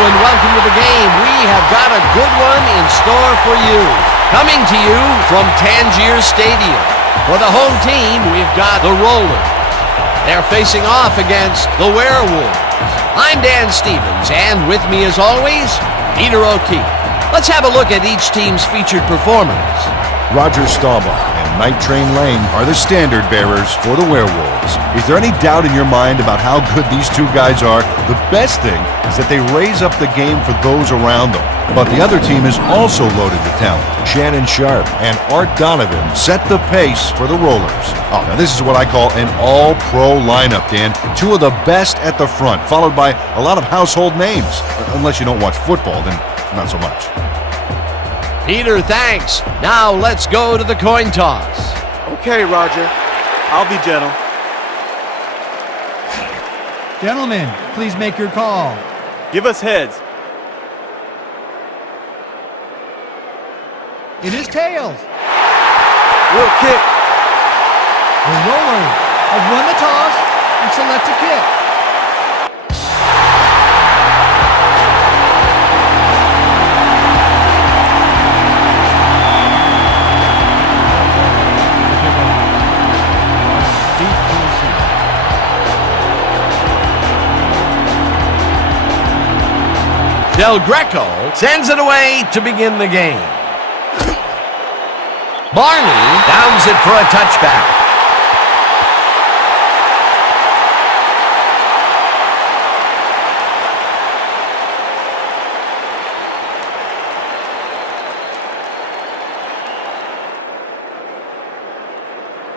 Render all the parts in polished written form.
and welcome to the game. We have got a good one in store for you. Coming to you from Tangier Stadium. For the home team, we've got the Rollers. They're facing off against the Werewolves. I'm Dan Stevens, and with me as always, Peter O'Keefe. Let's have a look at each team's featured performers. Roger Staubach and Night Train Lane are the standard bearers for the Werewolves. Is there any doubt in your mind about how good these two guys are? The best thing is that they raise up the game for those around them. But the other team is also loaded with talent. Shannon Sharp and Art Donovan set the pace for the Rollers. Oh, now this is what I call an all-pro lineup, Dan. Two of the best at the front, followed by a lot of household names. Unless you don't watch football, then not so much. Peter, thanks. Now let's go to the coin toss. Okay, Roger. I'll be gentle. Gentlemen, please make your call. Give us heads. It is tails. We'll kick. The Rollers have won the toss and select a kick. Del Greco sends it away to begin the game. Barney downs it for a touchback.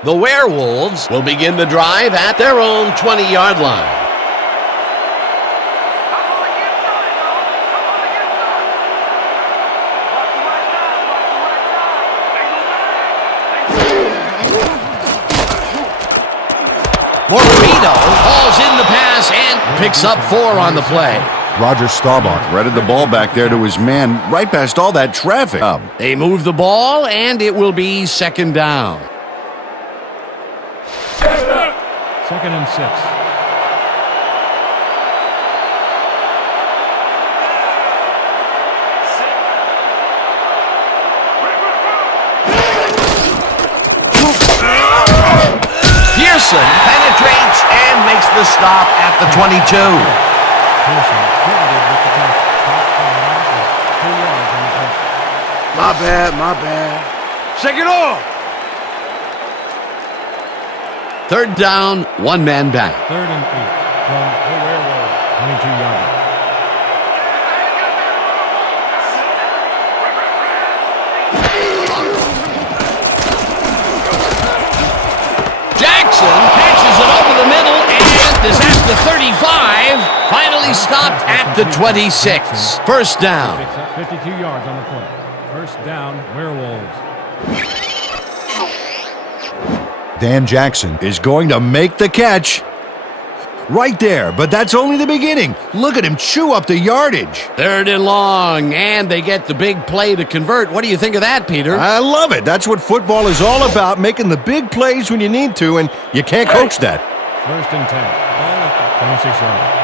The Werewolves will begin the drive at their own 20-yard line. Morito hauls in the pass and picks up 4 on the play. Roger Staubach redded the ball back there to his man right past all that traffic. They move the ball, and it will be second down. Second and 6. Pearson penetrates and makes the stop at the 22. My bad. Shake it off. Third down, one man back. 3rd and 8 from the Werewolves, 22-yard. Jackson patches it over the middle and is at the 35. Finally stopped at the 26. First down. 52 yards on the play. First down, Werewolves. Dan Jackson is going to make the catch. Right there, but that's only the beginning. Look at him chew up the yardage. Third and long, and they get the big play to convert. What do you think of that, Peter? I love it. That's what football is all about, making the big plays when you need to, and you can't coach that. First and 10. Ball at the 26-yard.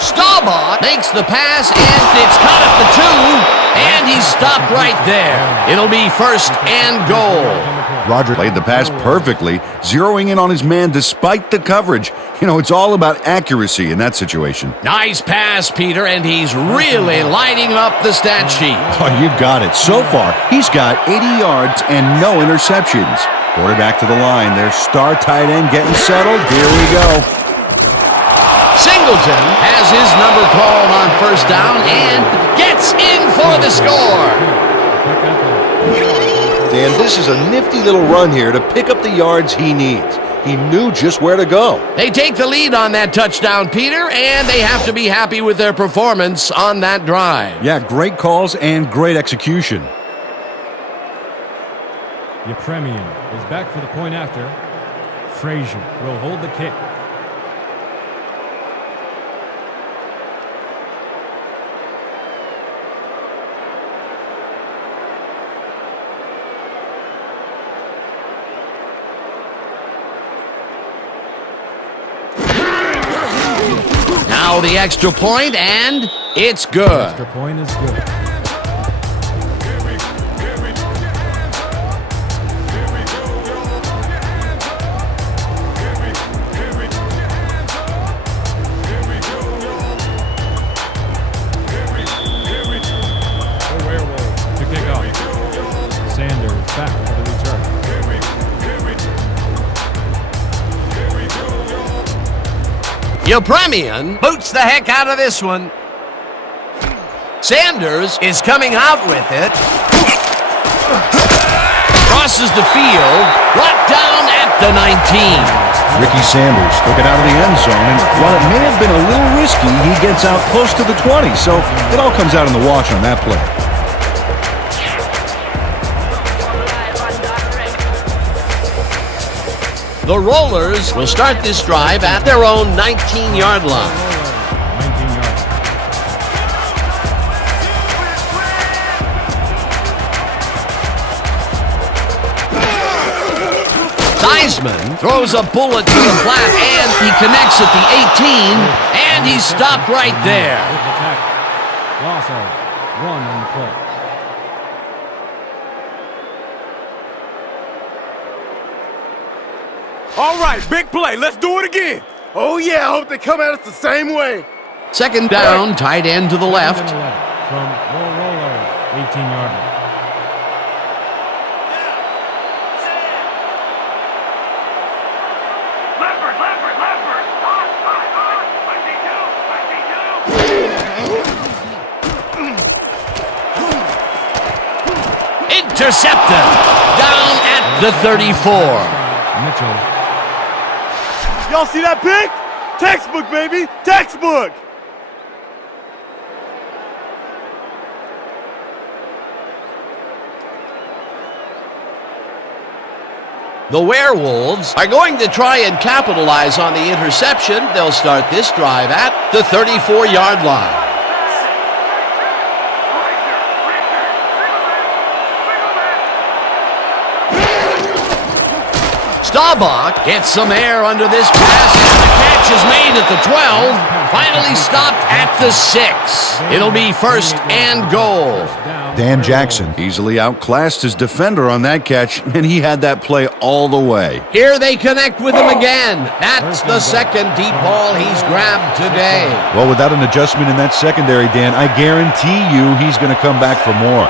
Staubach makes the pass, and it's caught at the 2, and he's stopped right there. It'll be first and goal. Roger played the pass perfectly, zeroing in on his man despite the coverage. You know, it's all about accuracy in that situation. Nice pass, Peter, and he's really lighting up the stat sheet. Oh, you got it. So far, he's got 80 yards and no interceptions. Quarterback to the line. Their star tight end getting settled. Here we go. Singleton has his number called on first down and gets in for the score. Dan, this is a nifty little run here to pick up the yards he needs. He knew just where to go. They take the lead on that touchdown, Peter, and they have to be happy with their performance on that drive. Yeah, great calls and great execution. Yepremian is back for the point after. Frazier will hold the kick. Now the extra point, and it's good. Extra point is good. The Werewolves to kick off. Sanders back for the return. Upremian boots the heck out of this one. Sanders is coming out with it. Crosses the field. Brought down at the 19. Ricky Sanders took it out of the end zone, and while it may have been a little risky, he gets out close to the 20, so it all comes out in the wash on that play. The Rollers will start this drive at their own 19-yard line. 19 yards. Theismann throws a bullet to the flat, and he connects at the 18, and he's stopped right there. With the tackle. Loss of 1 on the play. All right, big play. Let's do it again. Oh, yeah, I hope they come at us the same way. Second down, tight end to the left. Second and 11 from Rollers, 18-yard line. Intercepted. Down at the 34. Mitchell. Y'all see that pick? Textbook, baby. Textbook. The Werewolves are going to try and capitalize on the interception. They'll start this drive at the 34-yard line. Staubach gets some air under this pass, and the catch is made at the 12. Finally stopped at the 6. It'll be first and goal. Dan Jackson easily outclassed his defender on that catch, and he had that play all the way. Here they connect with him again. That's the second deep ball he's grabbed today. Well, without an adjustment in that secondary, Dan, I guarantee you he's going to come back for more.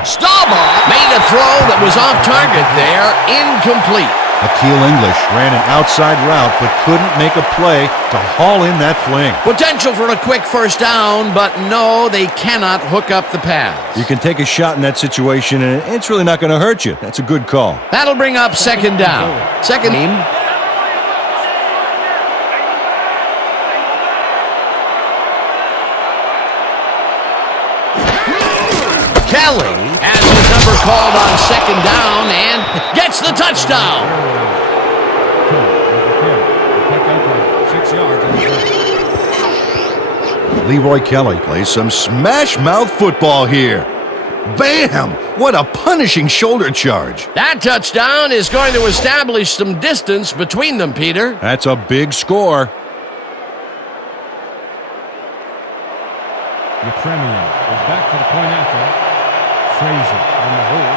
Staubach made a throw that was off target there, incomplete. Akil English ran an outside route but couldn't make a play to haul in that fling. Potential for a quick first down, but no, they cannot hook up the pass. You can take a shot in that situation, and it's really not going to hurt you. That's a good call. That'll bring up second down. Second team. Kelly has his number called on second down and gets the touchdown. Leroy Kelly plays some smash-mouth football here. Bam! What a punishing shoulder charge. That touchdown is going to establish some distance between them, Peter. That's a big score. Upremian is back for the point after. Frazier on the hold.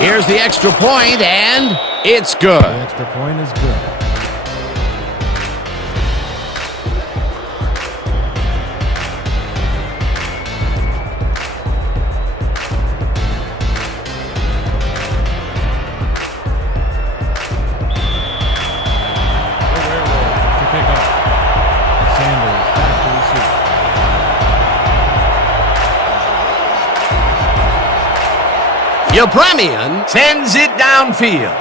Here's the extra point, and it's good. The extra point is good. Upremian sends it downfield.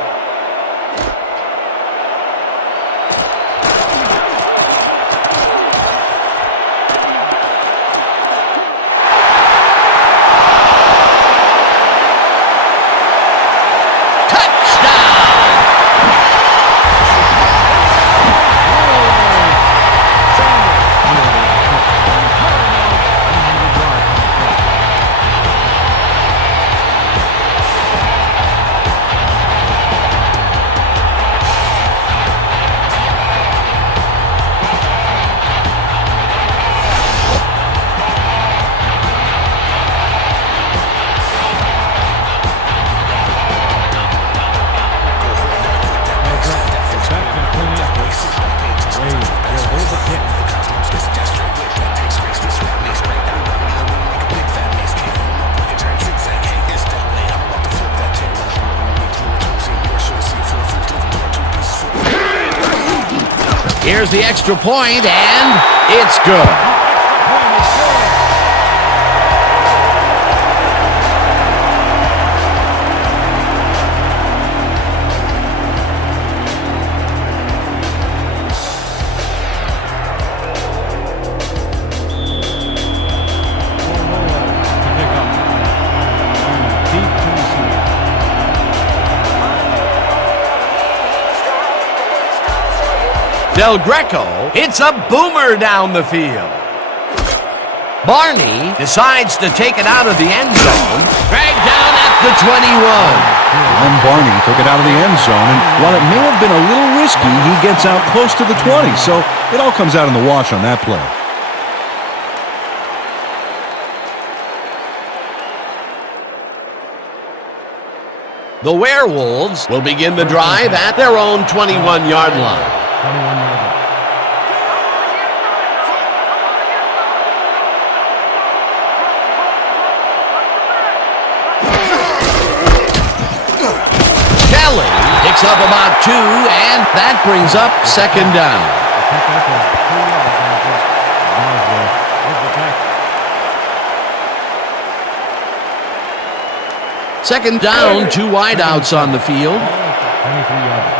Here's the extra point, and it's good. Del Greco hits a boomer down the field. Barney decides to take it out of the end zone, dragged down at the 21. And Barney took it out of the end zone, and while it may have been a little risky, he gets out close to the 20, so it all comes out in the wash on that play. The Werewolves will begin the drive at their own 21-yard line. 21-yard line. Kelly picks up about 2, and that brings up second down. Second down, 2 wideouts on the field. 23-yard line.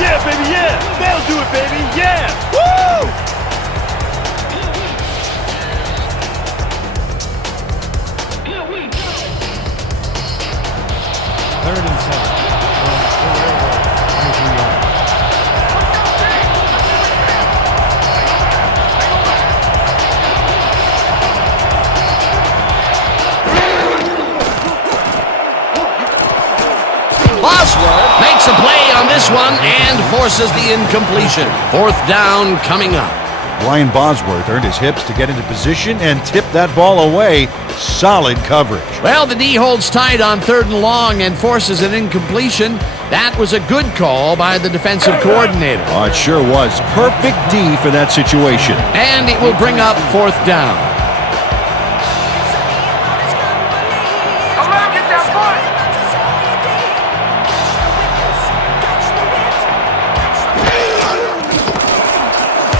Yeah, baby, yeah. They'll do it, baby. Yeah. Woo! Third and 7. The Werewolves, 23 yards. Bosworth makes a play on this one and forces the incompletion. Fourth down coming up. Brian Bosworth earned his hips to get into position and tip that ball away. Solid coverage. Well, the D holds tight on 3rd and long and forces an incompletion. That was a good call by the defensive coordinator. Oh, it sure was. Perfect D for that situation. And it will bring up 4th down.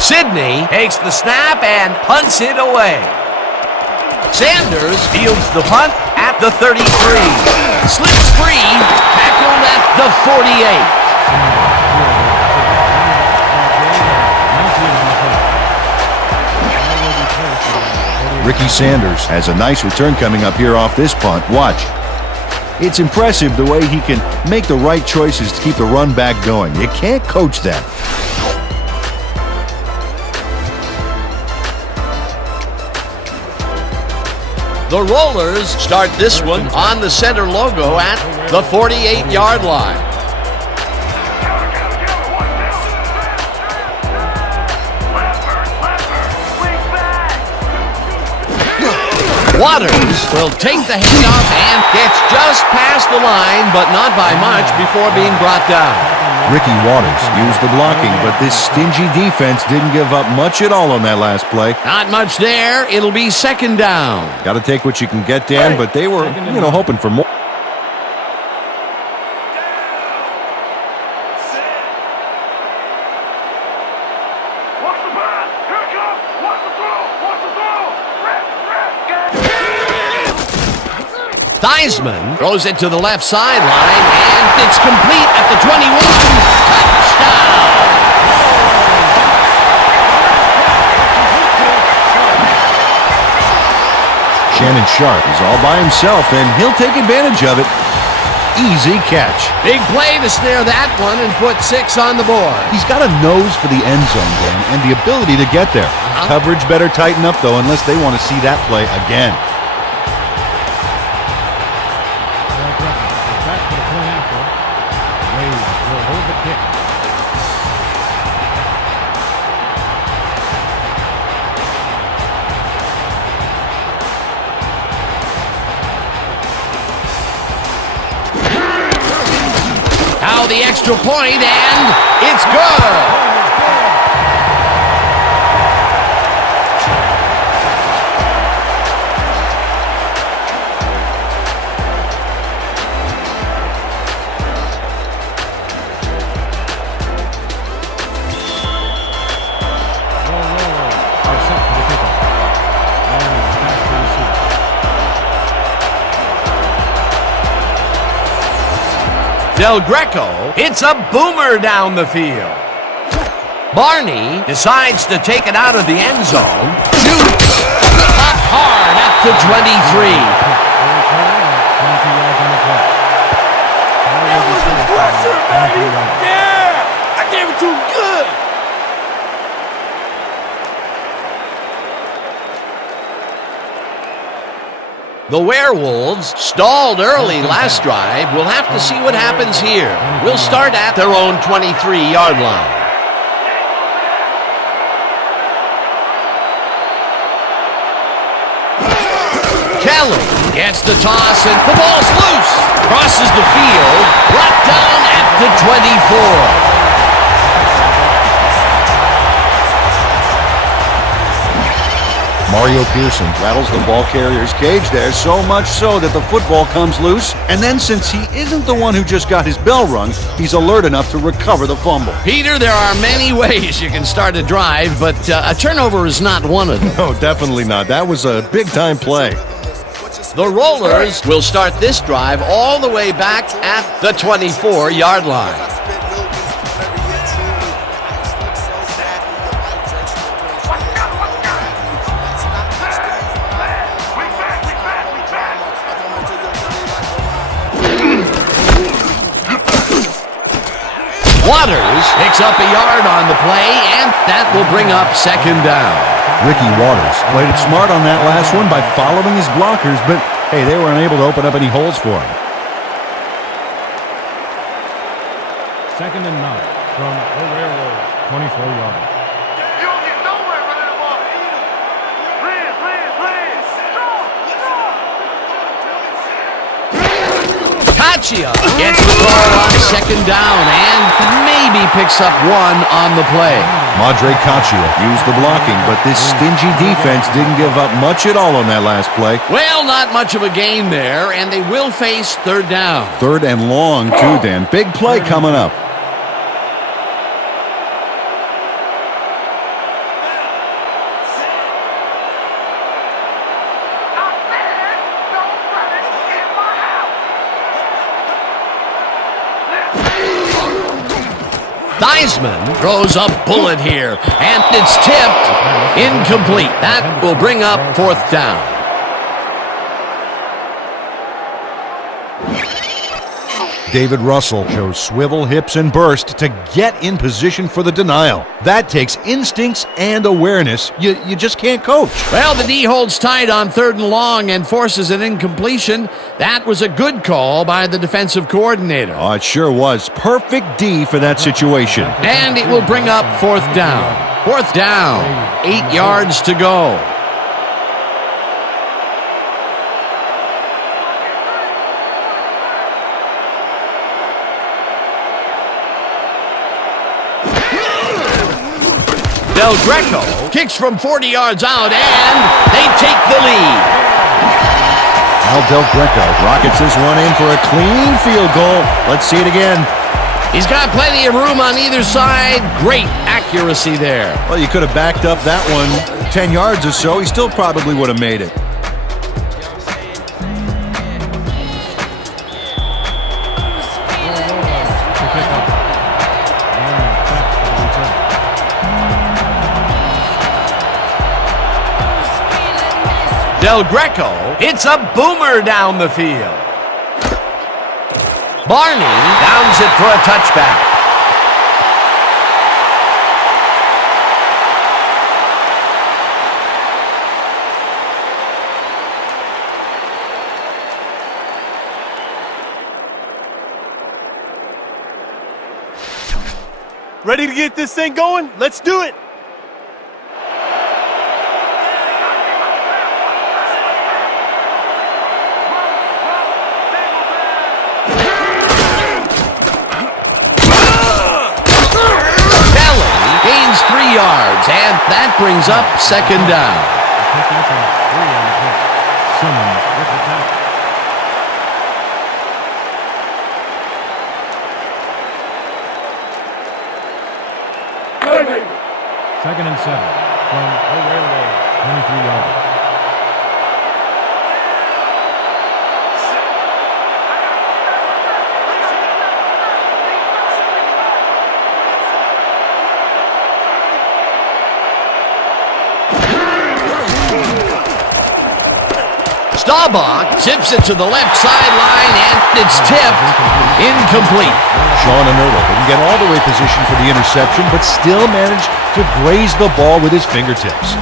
Sidney takes the snap and punts it away. Sanders fields the punt at the 33. Slips free, tackled at the 48. Ricky Sanders has a nice return coming up here off this punt. Watch. It's impressive the way he can make the right choices to keep the run back going. You can't coach that. The Rollers start this one on the center logo at the 48-yard line. Waters will take the handoff and gets just past the line, but not by much before being brought down. Ricky Waters used the blocking, but this stingy defense didn't give up much at all on that last play. Not much there. It'll be second down. Got to take what you can get, Dan, but they were, hoping for more. Theismann throws it to the left sideline, and it's complete at the 21. Touchdown! Shannon Sharp is all by himself, and he'll take advantage of it. Easy catch. Big play to snare that one and put 6 on the board. He's got a nose for the end zone, Dan, and the ability to get there. Coverage better tighten up, though, unless they want to see that play again. Back to the point after. Wade will hold the kick. Now the extra point, and it's good. Del Greco hits a boomer down the field. Barney decides to take it out of the end zone. Shoots up hard at the 23. That was a pressure, baby! Yeah! I gave it to him good! The Werewolves stalled early last drive. We'll have to see what happens here. We'll start at their own 23-yard line. Kelly gets the toss, and the ball's loose. Crosses the field, brought down at the 24. Mario Pearson rattles the ball carrier's cage there, so much so that the football comes loose. And then, since he isn't the one who just got his bell rung, he's alert enough to recover the fumble. Peter, there are many ways you can start a drive, but a turnover is not one of them. No, definitely not. That was a big-time play. The Rollers will start this drive all the way back at the 24-yard line. Waters picks up a yard on the play, and that will bring up second down. Ricky Waters played it smart on that last one by following his blockers, but hey, they were unable to open up any holes for him. Second and 9 from the Werewolves, 24 yards. You don't get nowhere running the ball. Please. Caccia gets the ball on second down and maybe picks up one on the play. Madre Caccia used the blocking, but this stingy defense didn't give up much at all on that last play. Well, not much of a gain there, and they will face third down. Third and long, too, Dan. Big play coming up. Theismann throws a bullet here, and it's tipped. Incomplete. That will bring up fourth down. David Russell shows swivel, hips, and burst to get in position for the denial. That takes instincts and awareness. You just can't coach. Well, the D holds tight on third and long and forces an incompletion. That was a good call by the defensive coordinator. Oh, it sure was. Perfect D for that situation. And it will bring up fourth down. Fourth down, 8 yards to go. Del Greco kicks from 40 yards out, and they take the lead. Now Del Greco rockets this one in for a clean field goal. Let's see it again. He's got plenty of room on either side. Great accuracy there. Well, you could have backed up that one 10 yards or so. He still probably would have made it. Del Greco hits a boomer down the field. Barney downs it for a touchback. Ready to get this thing going? Let's do it. yards, and that brings up second down. Pickup and 3 on the play. Simmons with the tackle. Second and 7 from the Werewolves, 23 yards. Staubach tips it to the left sideline, and it's tipped incomplete. Sean Anerto didn't get all the way positioned for the interception, but still managed to graze the ball with his fingertips.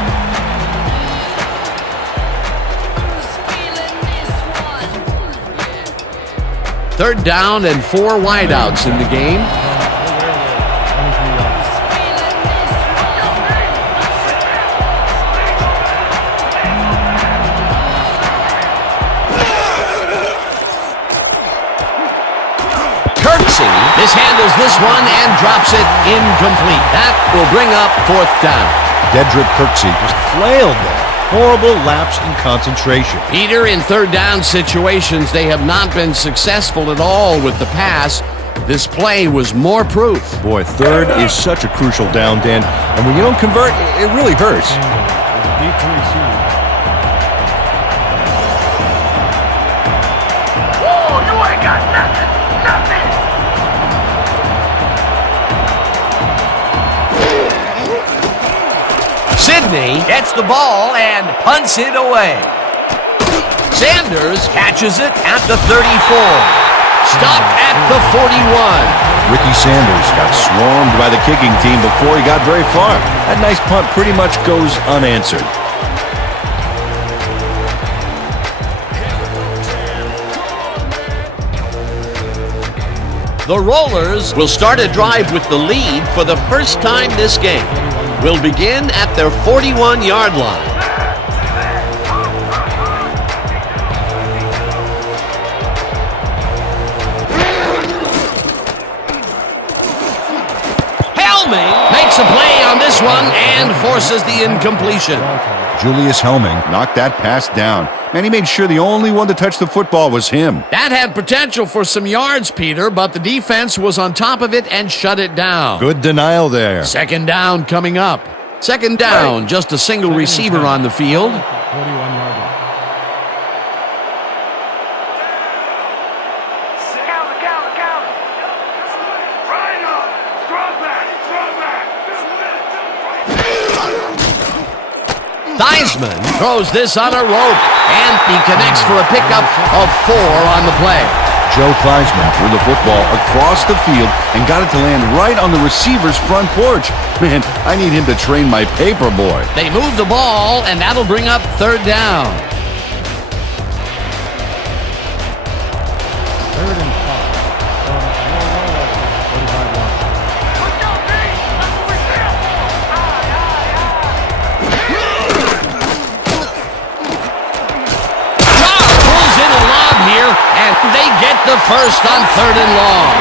Third down and 4 wideouts in the game. Mishandles this one and drops it incomplete. That will bring up fourth down. Dedrick Kirksey just flailed there. Horrible lapse in concentration. Peter, in third down situations, they have not been successful at all with the pass. This play was more proof. Boy, third is such a crucial down, Dan. And when you don't convert, it really hurts. Deep to receive. Sidney gets the ball and punts it away. Sanders catches it at the 34. Stopped at the 41. Ricky Sanders got swarmed by the kicking team before he got very far. That nice punt pretty much goes unanswered. The Rollers will start a drive with the lead for the first time this game. Will begin at their 41-yard line. Helming makes a play on this one and forces the incompletion. Julius Helming knocked that pass down, and he made sure the only one to touch the football was him. That had potential for some yards, Peter, but the defense was on top of it and shut it down. Good denial there. Second down coming up. Second down, just a single receiver on the field. 41-yard line. Theismann throws this on a rope, and he connects for a pickup of 4 on the play. Joe Theismann threw the football across the field and got it to land right on the receiver's front porch. Man, I need him to train my paper boy. They move the ball, and that'll bring up third down. Third and 5 from the Werewolves, 45 yards. Pulls in a lob here, and they get the first on third and long.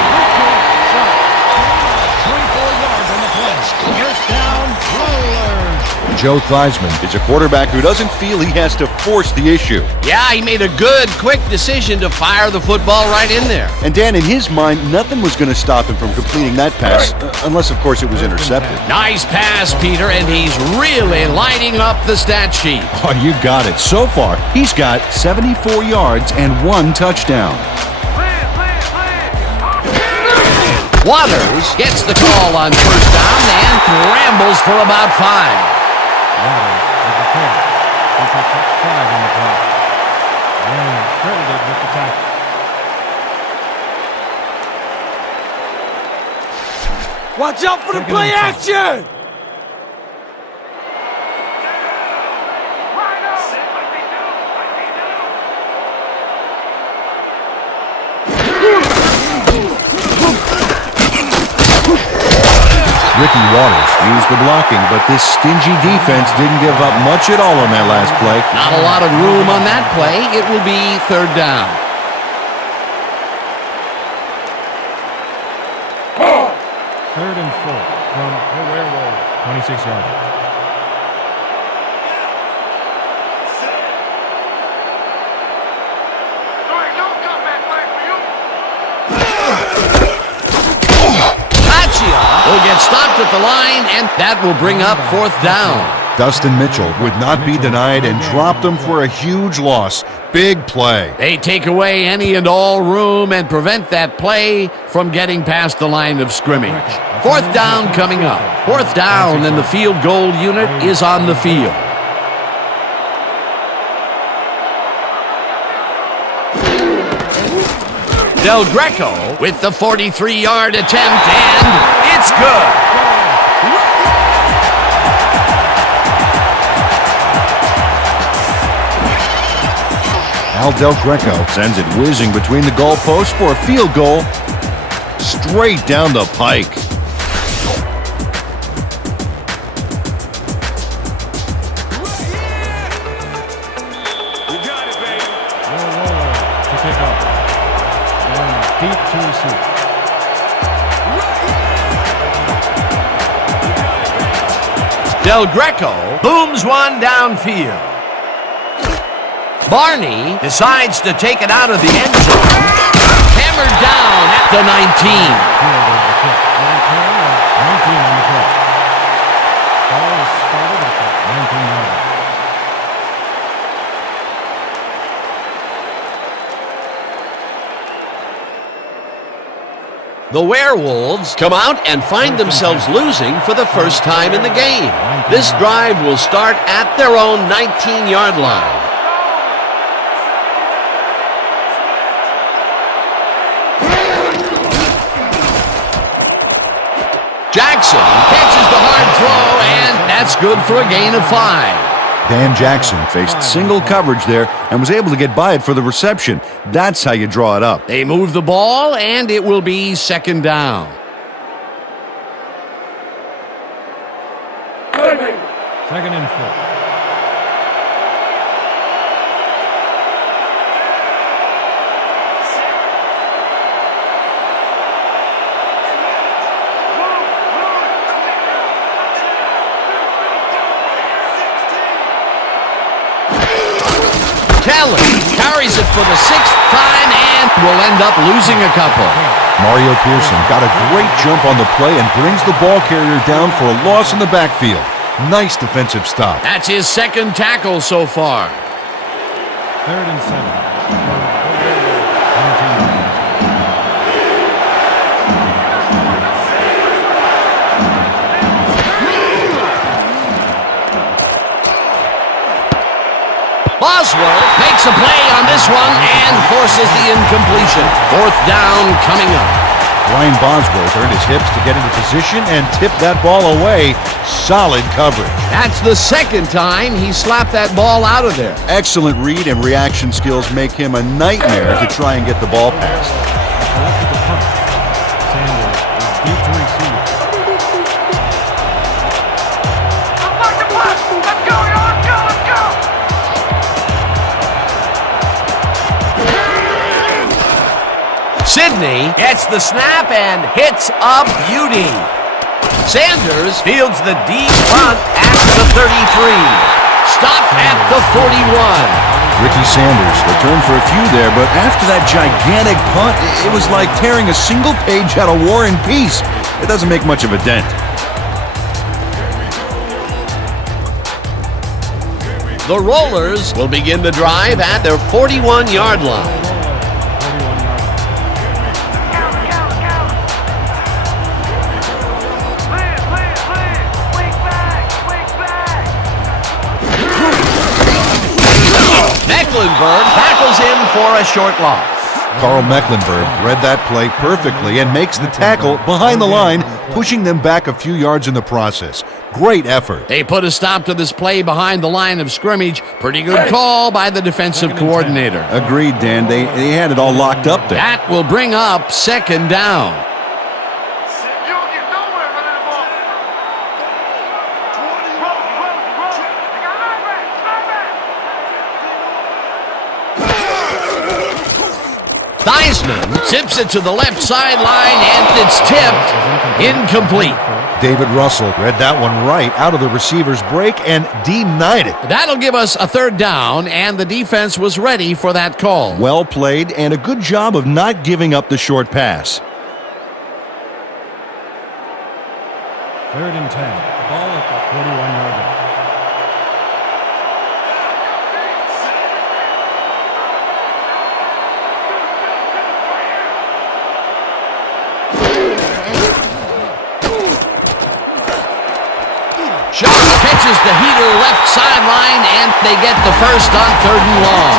24 yards on the play. First down, Rollers. Joe Theismann is a quarterback who doesn't feel he has to force the issue. Yeah, he made a good, quick decision to fire the football right in there. And Dan, in his mind, nothing was going to stop him from completing that pass, unless, of course, it was intercepted. Nice pass, Peter, and he's really lighting up the stat sheet. Oh, you got it. So far, he's got 74 yards and 1 touchdown. Waters gets the call on first down and rambles for about 5. Waters with the carry. He picks up 5 on the play. Lane credited with the tackle. Watch out for the play action! Ricky Waters used the blocking, but this stingy defense didn't give up much at all on that last play. Not a lot of room on that play. It will be third down. Third and 4 from the Werewolves. 26 yards. Will get stopped at the line, and that will bring up fourth down. Dustin Mitchell would not be denied and dropped them for a huge loss. Big play. They take away any and all room and prevent that play from getting past the line of scrimmage. Fourth down coming up. Fourth down, and the field goal unit is on the field. Del Greco with the 43-yard attempt, and it's good. Al Del Greco sends it whizzing between the goalposts for a field goal straight down the pike. You got it, baby. To kick off. Deep to receive. Del Greco booms one downfield. Barney decides to take it out of the end zone. Hammered down at the 19. Fielded the kick. 19 on the play. Ball is started at the 19-yard. The Werewolves come out and find themselves losing for the first time in the game. This drive will start at their own 19-yard line. Jackson catches the hard throw, and that's good for a gain of 5. Dan Jackson faced single coverage there and was able to get by it for the reception. That's how you draw it up. They move the ball, and it will be second down. Second and 4. Kelly carries it for the 6th time and will end up losing a couple. Mario Pearson got a great jump on the play and brings the ball carrier down for a loss in the backfield. Nice defensive stop. That's his second tackle so far. Third and 7. Bosworth makes a play on this one and forces the incompletion. Fourth down coming up. Brian Bosworth earned his hips to get into position and tip that ball away. Solid coverage. That's the second time he slapped that ball out of there. Excellent read and reaction skills make him a nightmare to try and get the ball past. Collected the punt. Sanders is deep to receive. Sidney gets the snap and hits a beauty. Sanders fields the deep punt at the 33. Stopped at the 41. Ricky Sanders returned for a few there, but after that gigantic punt, it was like tearing a single page out of War and Peace. It doesn't make much of a dent. The Rollers will begin the drive at their 41-yard line. Mecklenburg tackles him for a short loss. Carl Mecklenburg read that play perfectly and makes the tackle behind the line, pushing them back a few yards in the process. Great effort. They put a stop to this play behind the line of scrimmage. Pretty good call by the defensive coordinator. Agreed, Dan. They had it all locked up there. That will bring up second down. Theismann zips it to the left sideline, and it's tipped. Incomplete. David Russell read that one right out of the receiver's break and denied it. That'll give us a third down, and the defense was ready for that call. Well played and a good job of not giving up the short pass. 3rd and 10. Ball at the 41-yard line. Shaw catches the heater left sideline, and they get the first on 3rd and long.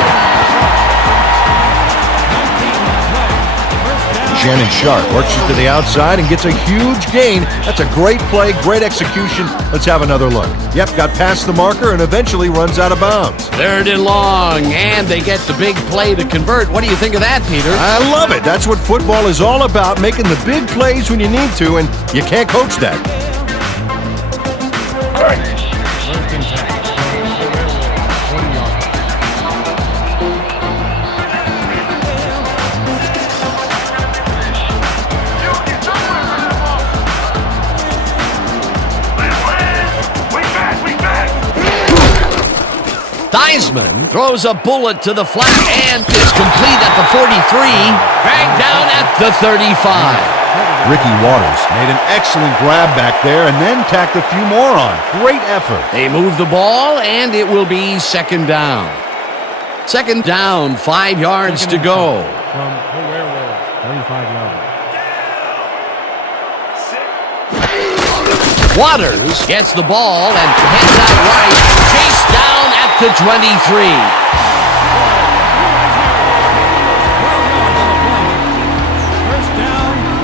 Shannon Sharp works it to the outside and gets a huge gain. That's a great play, great execution. Let's have another look. Yep, got past the marker and eventually runs out of bounds. 3rd and long, and they get the big play to convert. What do you think of that, Peter? I love it. That's what football is all about, making the big plays when you need to, and you can't coach that. 1st and 10. 40-yard line. Theismann throws a bullet to the flat and is complete at the 43, dragged down at the 35. Ricky Waters made an excellent grab back there and then tacked a few more on. Great effort. They move the ball, and it will be 2nd down. 2nd down, 5 yards to go. From the Werewolves, 35-yard line. Waters gets the ball and heads out right, chased down at the 23.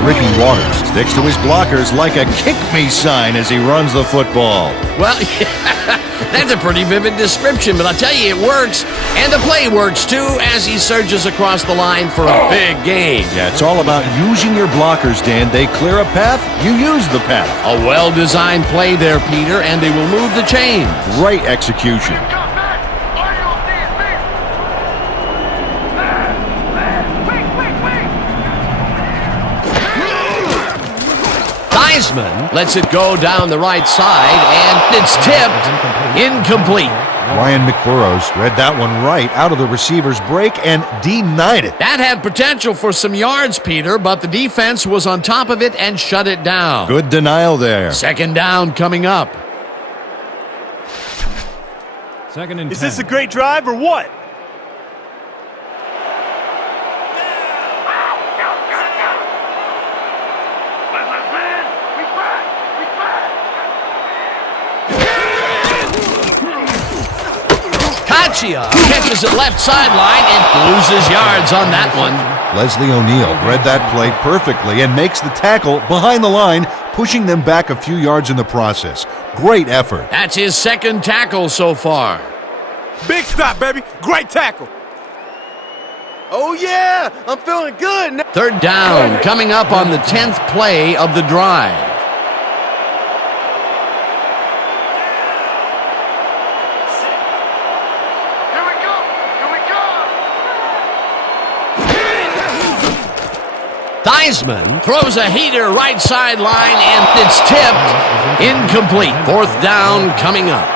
Ricky Waters sticks to his blockers like a kick-me sign as he runs the football. Well, that's a pretty vivid description, but I'll tell you, it works, and the play works too as he surges across the line for a big gain. Yeah, it's all about using your blockers, Dan. They clear a path, you use the path. A well-designed play there, Peter, and they will move the chains. Great execution. Theismann lets it go down the right side, and it's tipped. Incomplete. Ryan McBurrows read that one right out of the receiver's break and denied it. That had potential for some yards, Peter, but the defense was on top of it and shut it down. Good denial there. 2nd down coming up. 2nd and 10. Is this a great drive or what? Catches it left sideline and loses yards on that one. Leslie O'Neal read that play perfectly and makes the tackle behind the line, pushing them back a few yards in the process. Great effort. That's his 2nd tackle so far. Big stop, baby. Great tackle. Oh, yeah. I'm feeling good. 3rd down coming up on the 10th play of the drive. Theismann throws a heater right sideline, and it's tipped. Incomplete. 4th down coming up.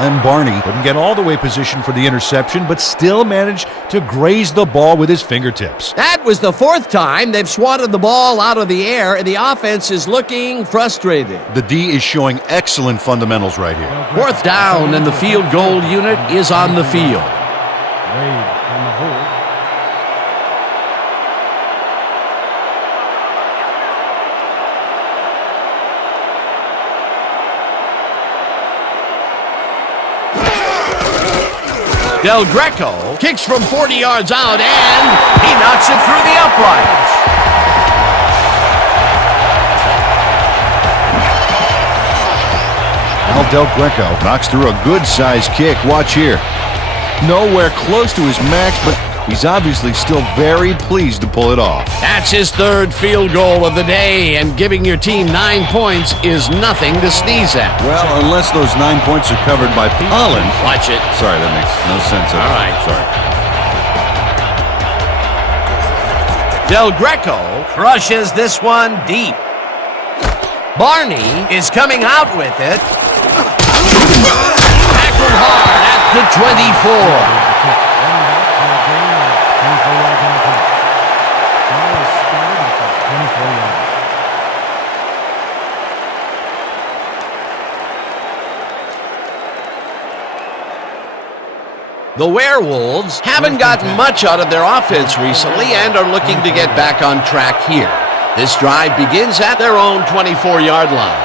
Len Barney couldn't get all the way positioned for the interception, but still managed to graze the ball with his fingertips. That was the 4th time they've swatted the ball out of the air, and the offense is looking frustrated. The D is showing excellent fundamentals right here. 4th down, and the field goal unit is on the field. Wade on the hold. Del Greco kicks from 40 yards out, and he knocks it through the uprights. Al Del Greco knocks through a good-sized kick. Watch here. Nowhere close to his max, but he's obviously still very pleased to pull it off. That's his 3rd field goal of the day, and giving your team 9 points is nothing to sneeze at. Well, unless those 9 points are covered by pollen. Watch it. Sorry, that makes no sense at all. All right. Sorry. Del Greco crushes this one deep. Barney is coming out with it. Tackled hard at the 24. The Werewolves haven't gotten much out of their offense recently and are looking to get back on track here. This drive begins at their own 24-yard line.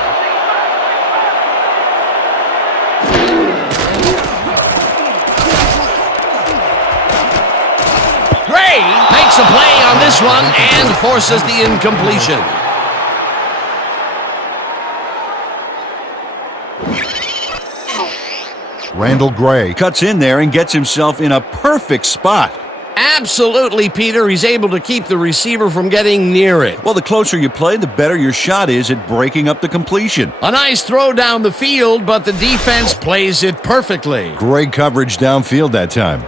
Gray makes a play on this one and forces the incompletion. Randall Gray cuts in there and gets himself in a perfect spot. Absolutely, Peter. He's able to keep the receiver from getting near it. Well, the closer you play, the better your shot is at breaking up the completion. A nice throw down the field, but the defense plays it perfectly. Great coverage downfield that time.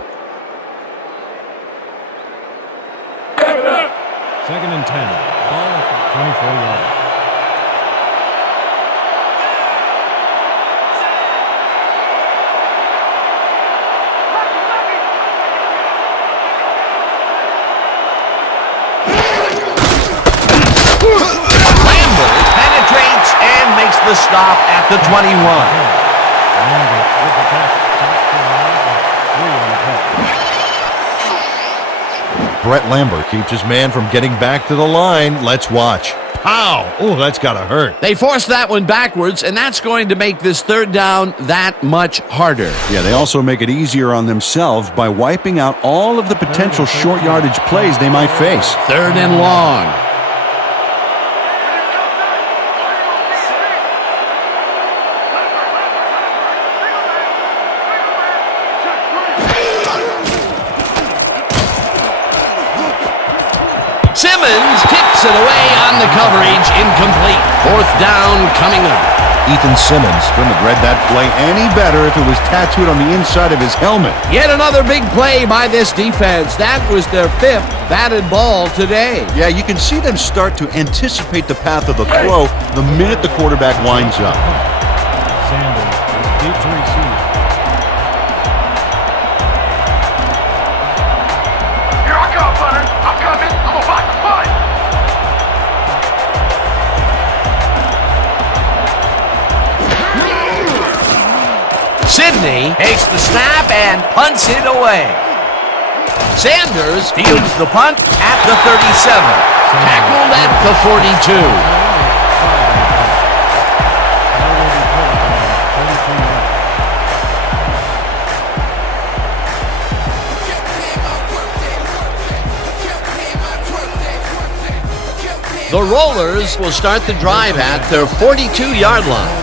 2nd and 10. Ball at the 24-yard. The stop at the 21. Brett Lambert keeps his man from getting back to the line. Let's watch. Pow! Oh, that's got to hurt. They forced that one backwards, and that's going to make this third down that much harder. Yeah, they also make it easier on themselves by wiping out all of the potential short yardage plays they might face. 3rd and long. Simmons tips it away on the coverage, incomplete. 4th down coming up. Ethan Simmons couldn't have read that play any better if it was tattooed on the inside of his helmet. Yet another big play by this defense. That was their 5th batted ball today. Yeah, you can see them start to anticipate the path of the throw the minute the quarterback winds up. Sanders is deep to receive. Sidney takes the snap and punts it away. Sanders fields the punt at the 37. Tackled at the 42. The Rollers will start the drive at their 42-yard line.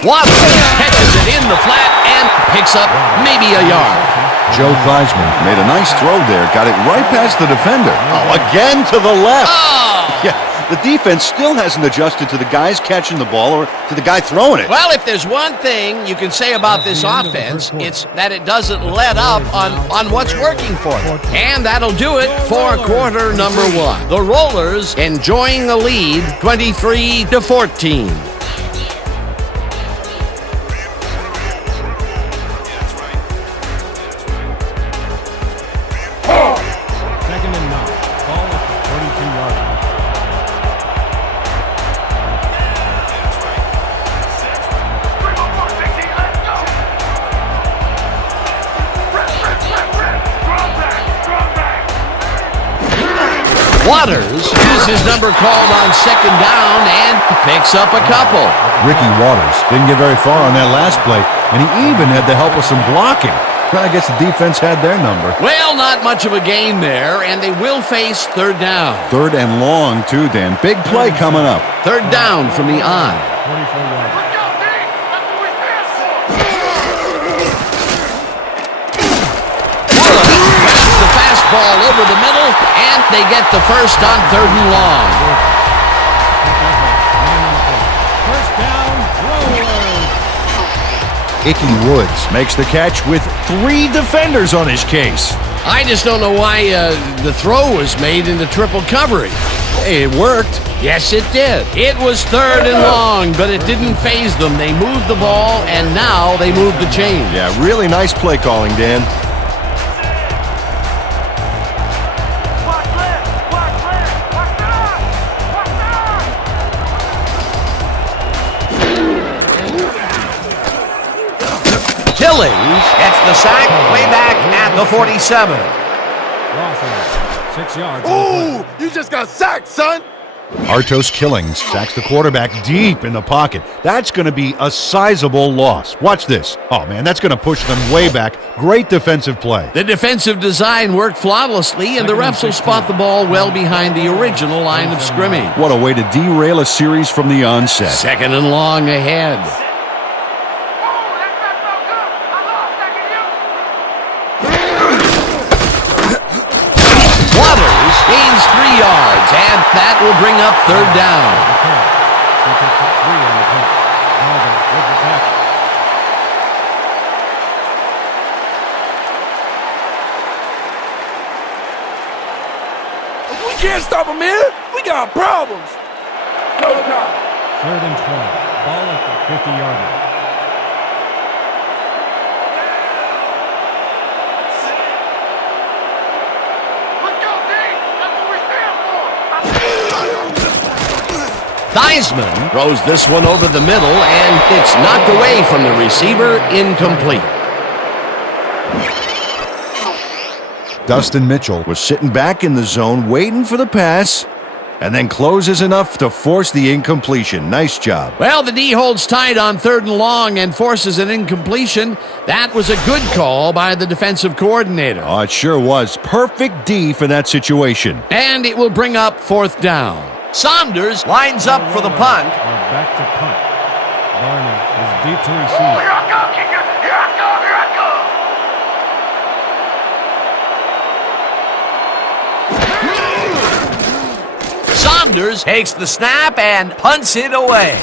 Watson catches it in the flat and picks up maybe a yard. Joe Theismann made a nice throw there, got it right past the defender. Oh, again to the left. Oh! Yeah, the defense still hasn't adjusted to the guys catching the ball or to the guy throwing it. Well, if there's one thing you can say about this offense, it's that it doesn't let up on what's working for them. And that'll do it for quarter number 1. The Rollers enjoying the lead 23-14. Waters uses number called on 2nd down and picks up a couple. Ricky Waters didn't get very far on that last play, and he even had the help of some blocking. Well, I guess the defense had their number. Well, not much of a gain there, and they will face 3rd down. 3rd and long, too, Dan. Big play coming up. 3rd down from the I. 24 yards. Ball over the middle, and they get the first on 3rd and long. Icky Woods makes the catch with 3 defenders on his case. I just don't know why the throw was made into triple coverage. Hey, it worked. Yes, it did. It was 3rd and long, but it didn't faze them. They moved the ball, and now they moved the chains. Yeah, really nice play calling, Dan. Killings gets the sack way back at the 47. Lawson, 6 yards. Ooh, you just got sacked, son. Artos Killings sacks the quarterback deep in the pocket. That's going to be a sizable loss. Watch this. Oh, man, that's going to push them way back. Great defensive play. The defensive design worked flawlessly, and the refs will spot the ball well behind the original line of scrimmage. What a way to derail a series from the onset. 2nd and long ahead. Waters gains 3 yards, and that will bring up 3rd down. We can't stop him here. We got problems. No, no. 3rd and 20. Ball at the 50-yard line. Theismann throws this one over the middle, and it's knocked away from the receiver, incomplete. Dustin Mitchell was sitting back in the zone waiting for the pass and then closes enough to force the incompletion. Nice job. Well, the D holds tight on 3rd and long and forces an incompletion. That was a good call by the defensive coordinator. Oh, it sure was. Perfect D for that situation. And it will bring up 4th down. Saunders lines up for the punt. We're back to punt. Barney is deep to receive. Here I come, kicker. Here I come. Here I come. Saunders takes the snap and punts it away.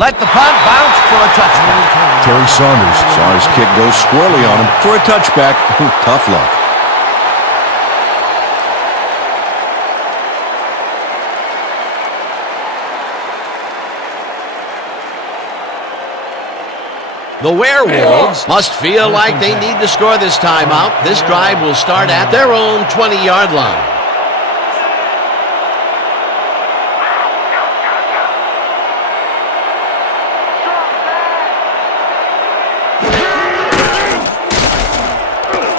Let the punt bounce for a touchback. Terry Saunders saw his kick go squarely on him for a touchback. Tough luck. The Werewolves must feel like they need to score this timeout. This drive will start at their own 20-yard line.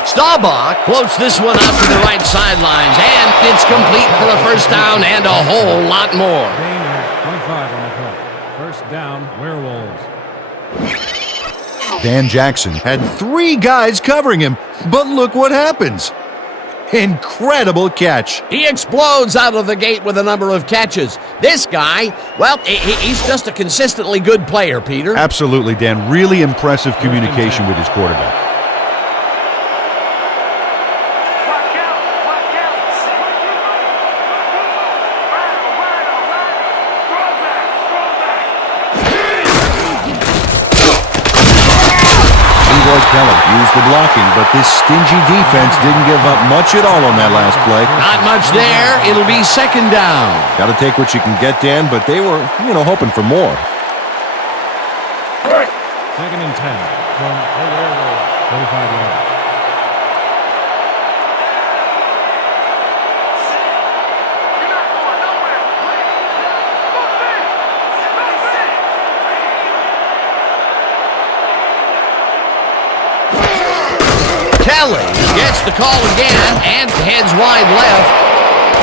Staubach floats this one out to the right sidelines, and it's complete for a 1st down and a whole lot more. Gain of 25 on the play. 1st down, Werewolves. Dan Jackson had 3 guys covering him, but look what happens. Incredible catch. He explodes out of the gate with a number of catches. This guy, well, he's just a consistently good player, Peter. Absolutely, Dan. Really impressive communication with his quarterback. Keller used the blocking, but this stingy defense didn't give up much at all on that last play. Not much there. It'll be 2nd down. Got to take what you can get, Dan, but they were, hoping for more. 2nd and 10 from the Werewolves. 35 yards. Kelly gets the call again and heads wide left.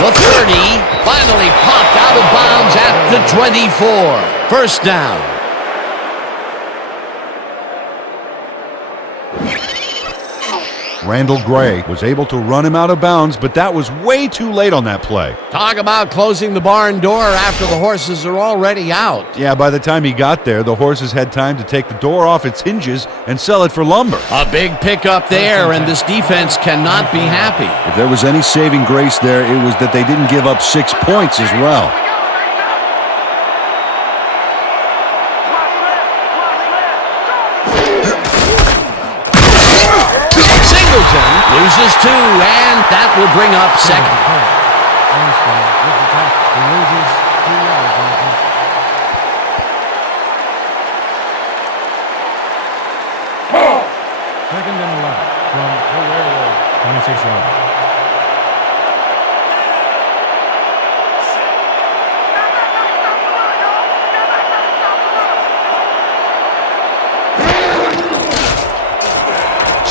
The 30 finally popped out of bounds at the 24. 1st down. Randall Gray was able to run him out of bounds, but that was way too late on that play. Talk about closing the barn door after the horses are already out. Yeah, by the time he got there, the horses had time to take the door off its hinges and sell it for lumber. A big pickup there, and this defense cannot be happy. If there was any saving grace there, it was that they didn't give up 6 points as well. Loses 2, and that will bring up second. Armstrong with the tackle. He loses 2 yards on the play. Second and 11 from the Werewolves. 26 yards.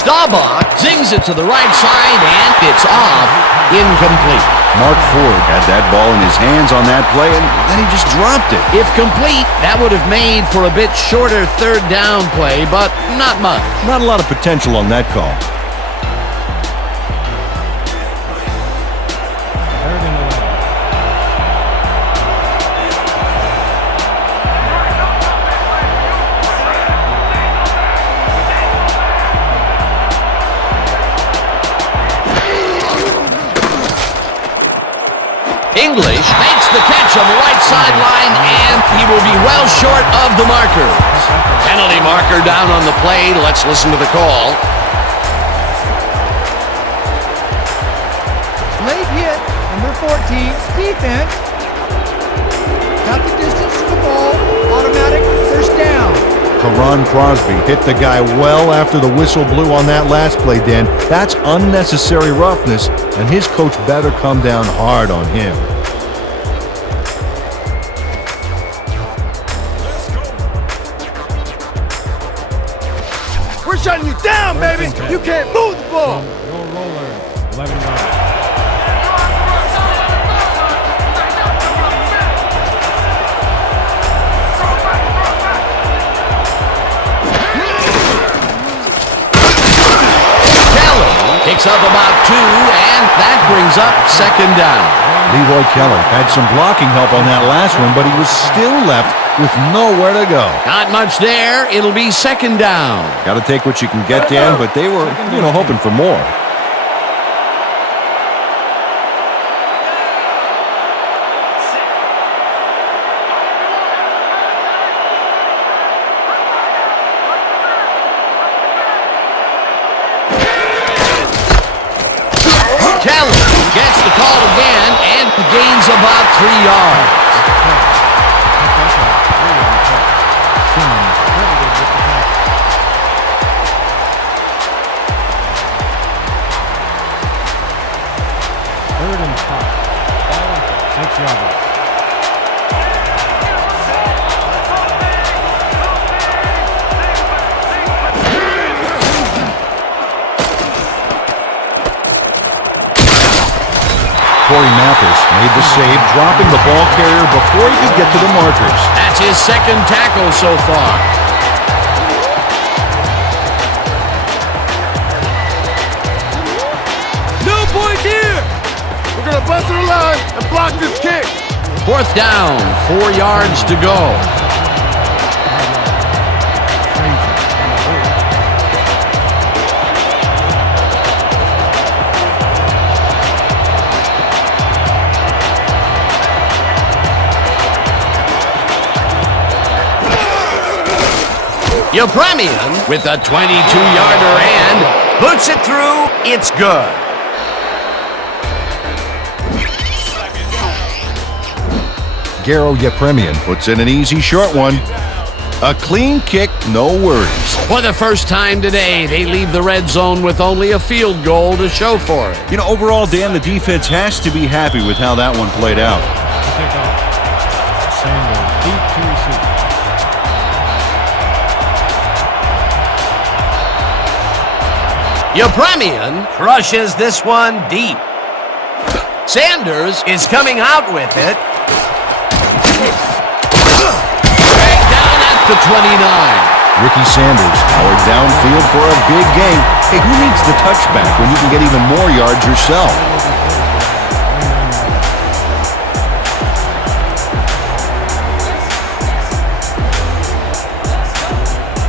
Staubach zings it to the right side, and it's off, incomplete. Mark Ford had that ball in his hands on that play, and then he just dropped it. If complete, that would have made for a bit shorter third down play, but not much. Not a lot of potential on that call. Third and 11. English makes the catch on the right sideline, and he will be well short of the marker. Penalty marker down on the play. Let's listen to the call. Late hit, number 14, defense. Got the distance to the ball, automatic first down. Karan Crosby hit the guy well after the whistle blew on that last play, Dan. That's unnecessary roughness, and his coach better come down hard on him. We're shutting you down, baby. You can't move the ball. Your roller, 11 yards. Picks up about 2, and that brings up second down. Leroy Kelly had some blocking help on that last one, but he was still left with nowhere to go. Not much there. It'll be second down. Got to take what you can get, Dan, but they were, hoping for more. Kelly gets the call again and gains about 3 yards. Third and 5. 6 yards. Corey Mathis made the save, dropping the ball carrier before he could get to the markers. That's his second tackle so far. No points here. We're going to bust to the line and block this kick. Fourth down, 4 yards to go. Yepremian with a 22-yarder and puts it through. It's good. Garo Yepremian puts in an easy short one. A clean kick, no worries. For the first time today, they leave the red zone with only a field goal to show for it. Overall, Dan, the defense has to be happy with how that one played out. Sanders deep to receive. Yepremian crushes this one deep. Sanders is coming out with it. Dragged down at the 29. Ricky Sanders powered downfield for a big gain. Hey, who needs the touchback when you can get even more yards yourself?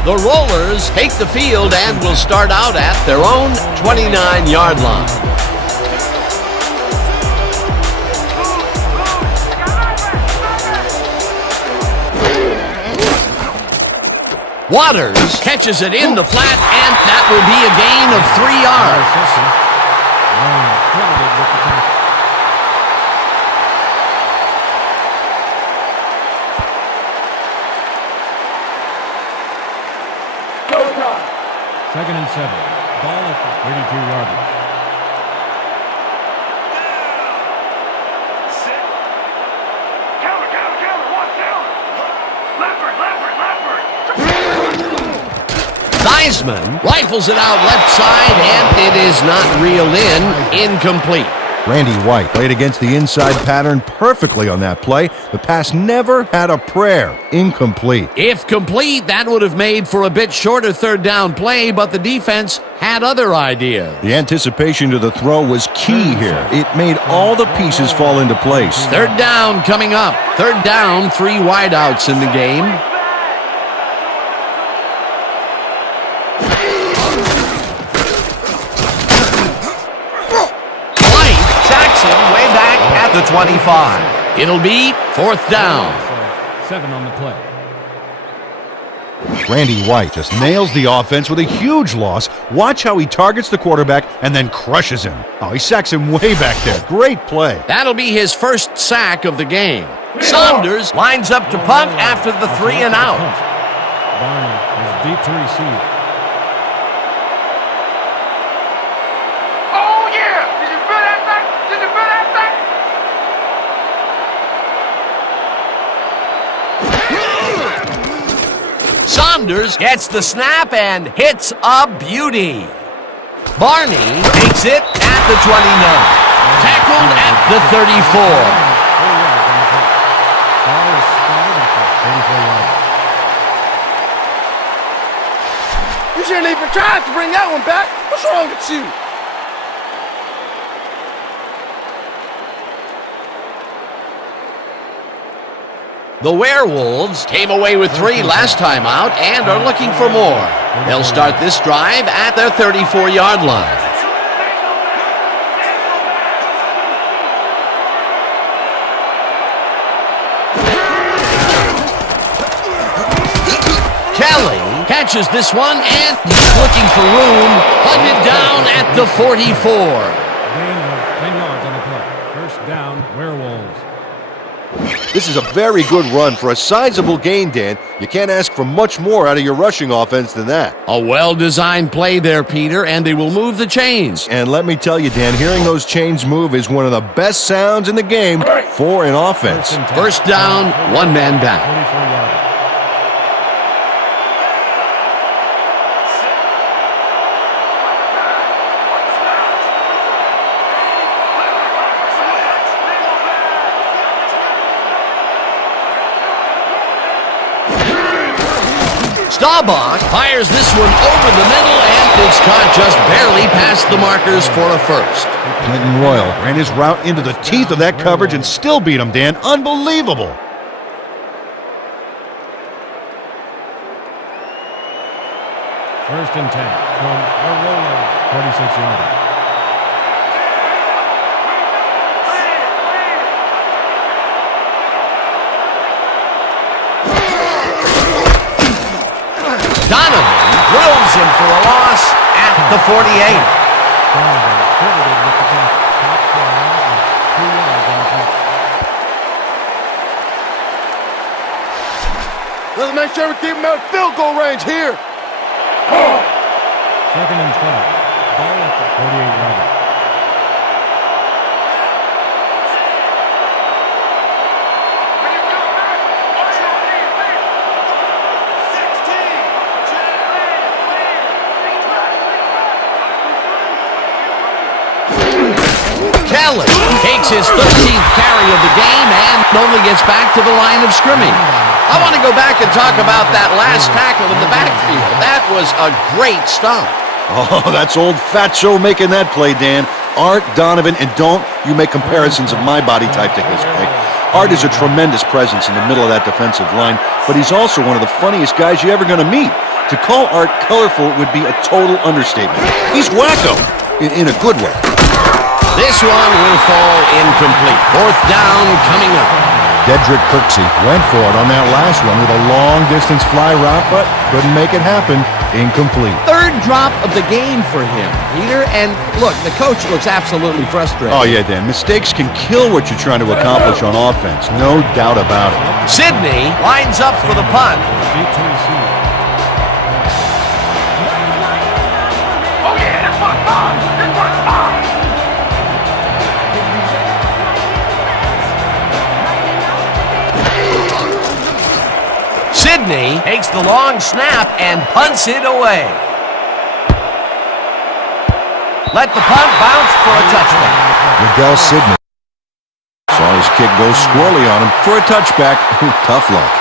The Rollers take the field and will start out at their own 29-yard line. Waters catches it in the flat, and that will be a gain of 3 yards. Lane credited with the tackle. Second and 7. Ball at the 32-yard line. Theismann rifles it out left side, and it is not reeled in. Incomplete. Randy White played against the inside pattern perfectly on that play. The pass never had a prayer. Incomplete. If complete, that would have made for a bit shorter 3rd down play, but the defense had other ideas. The anticipation to the throw was key here. It made all the pieces fall into place. 3rd down coming up. 3rd down, 3 wideouts in the game. Way back at the 25. It'll be 4th down. 7 on the play. Randy White just nails the offense with a huge loss. Watch how he targets the quarterback and then crushes him. Oh, he sacks him way back there. Great play. That'll be his first sack of the game. Saunders lines up to punt after the 3 and out. Barney is deep to receive. Saunders gets the snap and hits a beauty. Barney takes it at the 29. Tackled at the 34. Ball is spotted at the 34-yard line. You shouldn't even try to bring that one back. What's wrong with you? The Werewolves came away with 3 last time out and are looking for more. They'll start this drive at their 34-yard line. Kelly catches this one and he's looking for room. Hunted down at the 44. Gain of 10 yards on the play. First down, Werewolves. This is a very good run for a sizable gain, Dan. You can't ask for much more out of your rushing offense than that. A well-designed play there, Peter, and they will move the chains. And let me tell you, Dan, hearing those chains move is one of the best sounds in the game for an offense. First down, 1 man back. 24-yard. Staubach fires this one over the middle, and it's caught just barely past the markers for a first. Clinton Royal ran his route into the teeth of that coverage and still beat him, Dan. Unbelievable. First and 10 from Werewolves, 46-yard. Donovan drills him for a loss at the 48. Donovan credited with the tackle. Top fly and 2 yards on the play. Let's make sure we keep him out of field goal range here. Second and 12. Ball at the 48-yard line. Kelly takes his 13th carry of the game and only gets back to the line of scrimmage. I want to go back and talk about that last tackle in the backfield. That was a great stop. Oh, that's old Fatso making that play, Dan. Art Donovan, and don't you make comparisons of my body type to his, okay? Art is a tremendous presence in the middle of that defensive line, but he's also one of the funniest guys you're ever going to meet. To call Art colorful would be a total understatement. He's wacko, in a good way. This one will fall incomplete. 4th down coming up. Dedrick Kirksey went for it on that last one with a long-distance fly route, but couldn't make it happen. Incomplete. Third drop of the game for him, Peter. And look, the coach looks absolutely frustrated. Oh, yeah, Dan. Mistakes can kill what you're trying to accomplish on offense. No doubt about it. Sidney lines up for the punt. Deep to receive. Sidney takes the long snap and punts it away. Let the punt bounce for a touchback. Miguel Sidney saw his kick go squirrely on him for a touchback. Tough luck.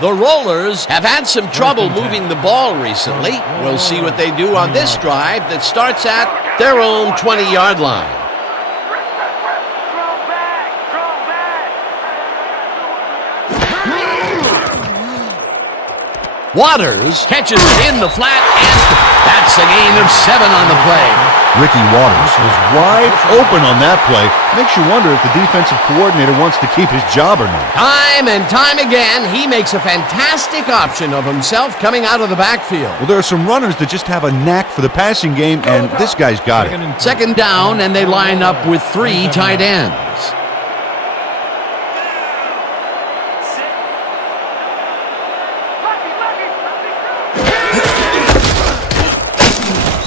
The Rollers have had some trouble moving the ball recently. We'll see what they do on this drive that starts at their own 20-yard line. Waters catches it in the flat, and that's a gain of 7 on the play. Ricky Waters was wide open on that play. Makes you wonder if the defensive coordinator wants to keep his job or not. Time and time again, he makes a fantastic option of himself coming out of the backfield. Well, there are some runners that just have a knack for the passing game, and this guy's got it. Second down, and they line up with 3 tight ends.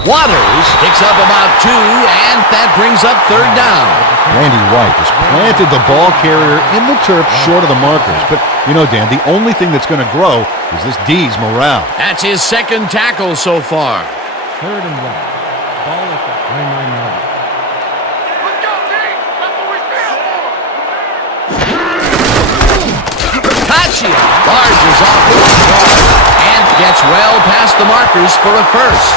Waters picks up about 2, and that brings up third down. Randy White has planted the ball carrier in the turf short of the markers. But, you know, Dan, the only thing that's going to grow is this D's morale. That's his second tackle so far. Third and 1. Ball at the 29-yard line. Kachia barges off the guard and gets well past the markers for a first.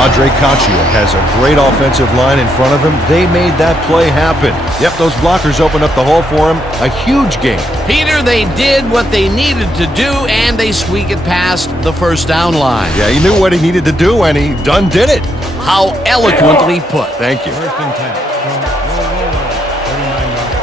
Madre Kachia has a great offensive line in front of him. They made that play happen. Yep, those blockers opened up the hole for him. A huge game. Peter, they did what they needed to do, and they squeak it past the first down line. Yeah, he knew what he needed to do, and he done did it. How eloquently put. Thank you. First and 10 from Will Roller, 39 yards.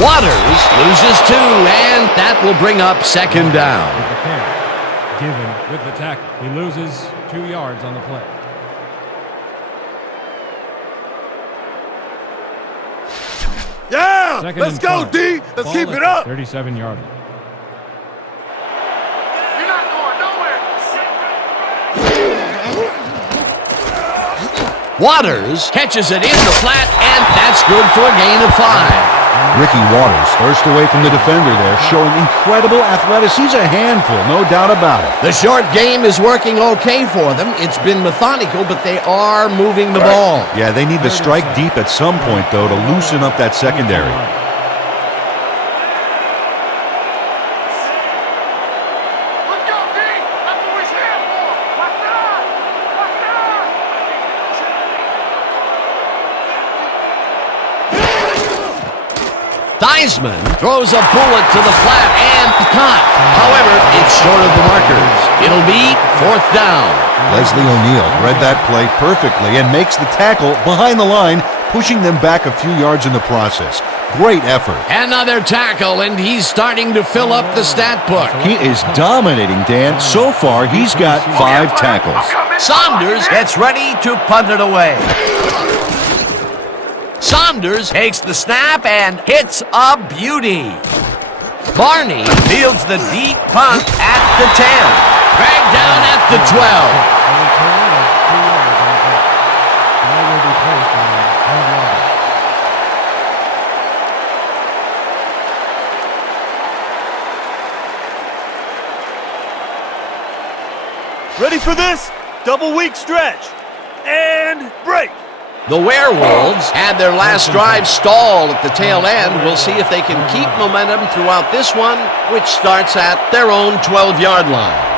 Waters loses 2, and that will bring up second down. With the carry. Given with the tackle. He loses 2 yards on the play. Yeah! Second Let's and go, 5. D! Let's Ball keep at it the up! 37-yard line. You're not going nowhere! Waters catches it in the flat, and that's good for a gain of 5. Ricky Waters, first away from the defender there, showing incredible athleticism. He's a handful, no doubt about it. The short game is working okay for them. It's been methodical, but they are moving the ball. Yeah, they need to strike deep at some point, though, to loosen up that secondary. Let's go, D! That's what we're here for! Watch out! Watch out! Theismann throws a bullet to the flat and caught. However, it's short of the markers. It'll be fourth down. Leslie O'Neal read that play perfectly and makes the tackle behind the line, pushing them back a few yards in the process. Great effort. Another tackle, and he's starting to fill up the stat book. He is dominating, Dan. So far, he's got 5 tackles. Saunders gets ready to punt it away. Saunders takes the snap and hits a beauty. Barney fields the deep punt at the 10. Dragged down at the 12. A return of 2 yards on the play. Ball will be placed on the 12-yard line. Ready for this? Double weak stretch. And break. The Werewolves had their last drive stall at the tail end. We'll see if they can keep momentum throughout this one, which starts at their own 12-yard line.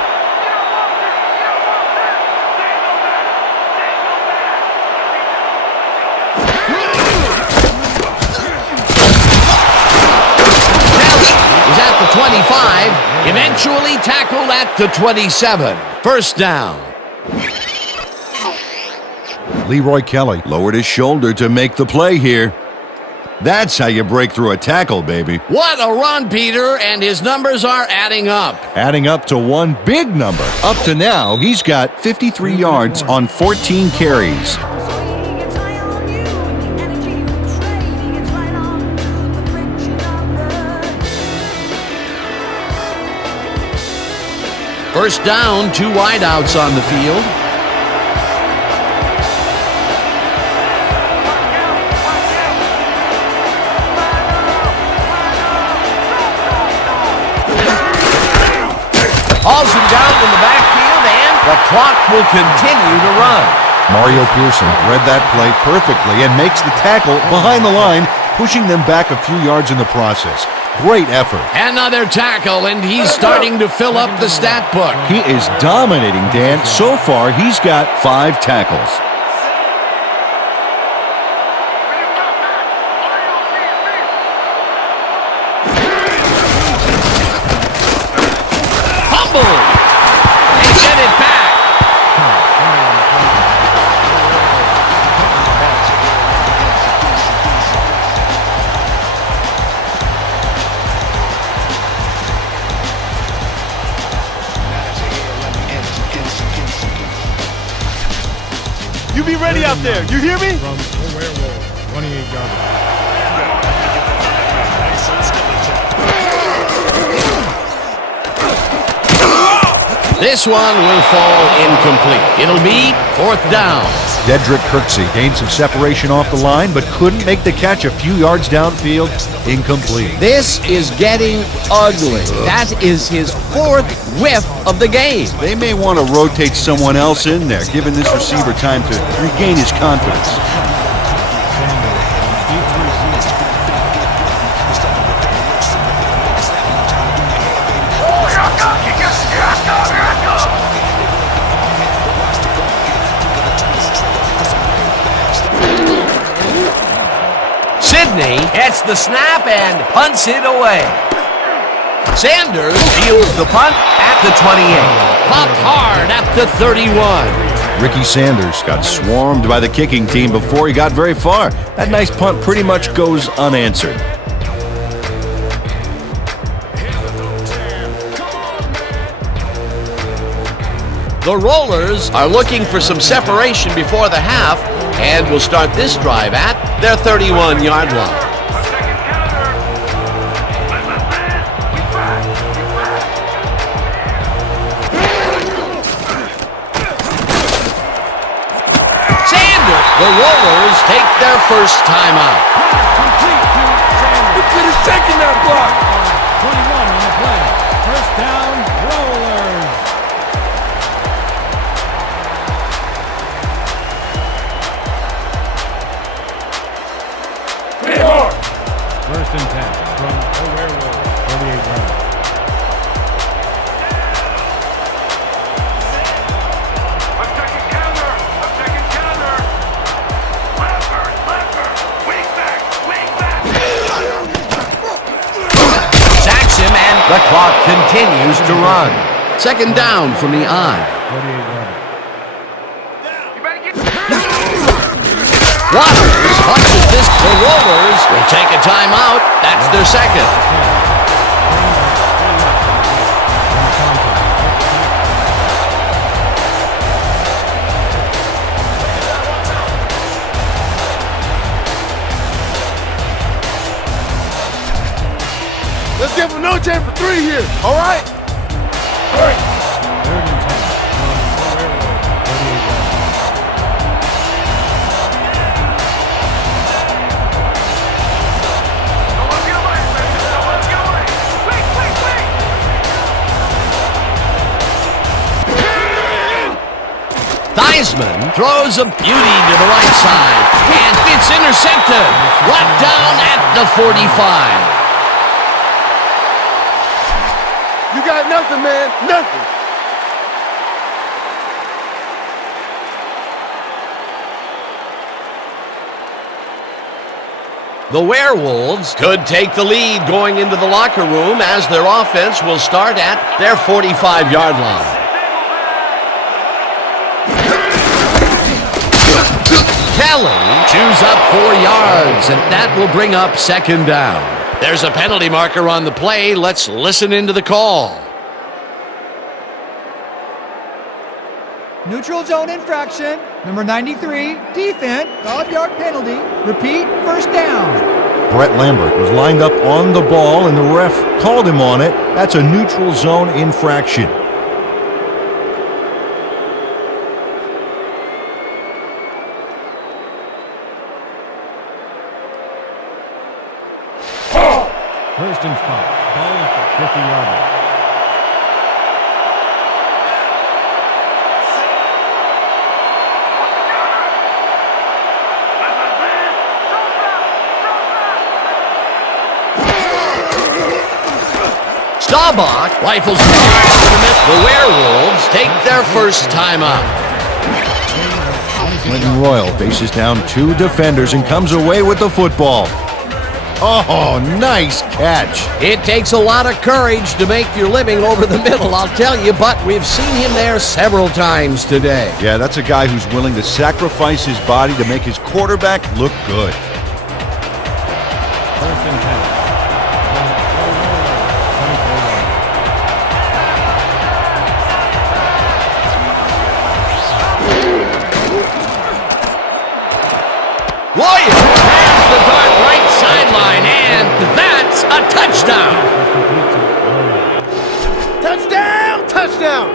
Is at the 25, eventually tackled at the 27. First down. Leroy Kelly lowered his shoulder to make the play here. That's how you break through a tackle, baby. What a run, Peter, and his numbers are adding up. Adding up to one big number. Up to now, he's got 53 yards on 14 carries. First down, 2 wideouts on the field. Hauls him down in the backfield, and the clock will continue to run. Mario Pearson read that play perfectly and makes the tackle behind the line, pushing them back a few yards in the process. Great effort. Another tackle, and he's starting to fill up the stat book. He is dominating, Dan. So far, he's got 5 tackles. Fumble! They get it back. You be ready out there. You hear me? From the Werewolves, 28-yard. This one will fall incomplete. It'll be 4th down. Dedrick Kirksey gained some separation off the line, but couldn't make the catch a few yards downfield. Incomplete. This is getting ugly. That is his 4th whiff of the game. They may want to rotate someone else in there, giving this receiver time to regain his confidence. Sidney gets the snap and punts it away. Sanders fields the punt at the 28. Popped hard at the 31. Ricky Sanders got swarmed by the kicking team before he got very far. That nice punt pretty much goes unanswered. The Rollers are looking for some separation before the half and will start this drive at their 31-yard line. Sanders, the Rollers take their first time out. You could have taken that block. 21 on the play. First down, Rollers. First and 10 from the Werewolves, 48 yards. I'm taking counter. Leopard. Wing back. Sacks him, and the clock continues to run. Second down from the I. 48 yards. Waters punches this. The Rollers will take a timeout. That's their second. Let's give him no chance for 3 here. All right? All right. Third and 10 from the Werewolves, 48 yards. Theismann throws a beauty to the right side, and it's intercepted. Brought down at the 45. You got nothing, man. Nothing. The Werewolves could take the lead going into the locker room as their offense will start at their 45-yard line. Kelly chews up 4 yards, and that will bring up second down. There's a penalty marker on the play. Let's listen into the call. Neutral zone infraction. Number 93, defense, 12-yard penalty. Repeat, first down. Brett Lambert was lined up on the ball, and the ref called him on it. That's a neutral zone infraction. First and 5. Ball at the 50-yard line. Staubach rifles the The Werewolves take their first time out. Clinton Royal faces down 2 defenders and comes away with the football. Oh, nice catch. It takes a lot of courage to make your living over the middle, I'll tell you, but we've seen him there several times today. Yeah, that's a guy who's willing to sacrifice his body to make his quarterback look good. First and 10. Williams has the dart right sideline, and that's a touchdown. Touchdown! Touchdown!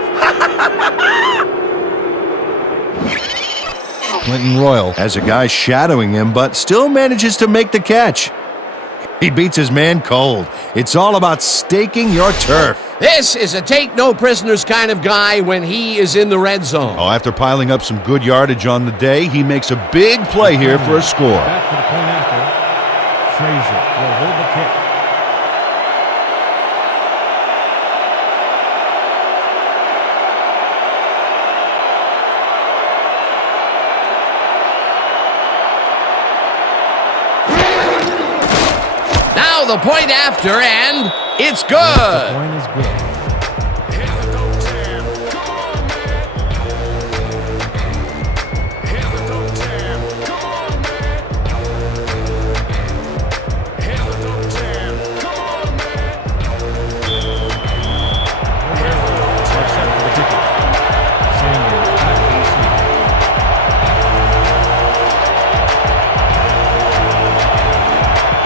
Clinton Royal has a guy shadowing him, but still manages to make the catch. He beats his man cold. It's all about staking your turf. This is a take-no-prisoners kind of guy when he is in the red zone. Oh, after piling up some good yardage on the day, he makes a big play here for a score. Back for the point after. Frazier will hold the kick. Now the point after, and it's good. The point is good.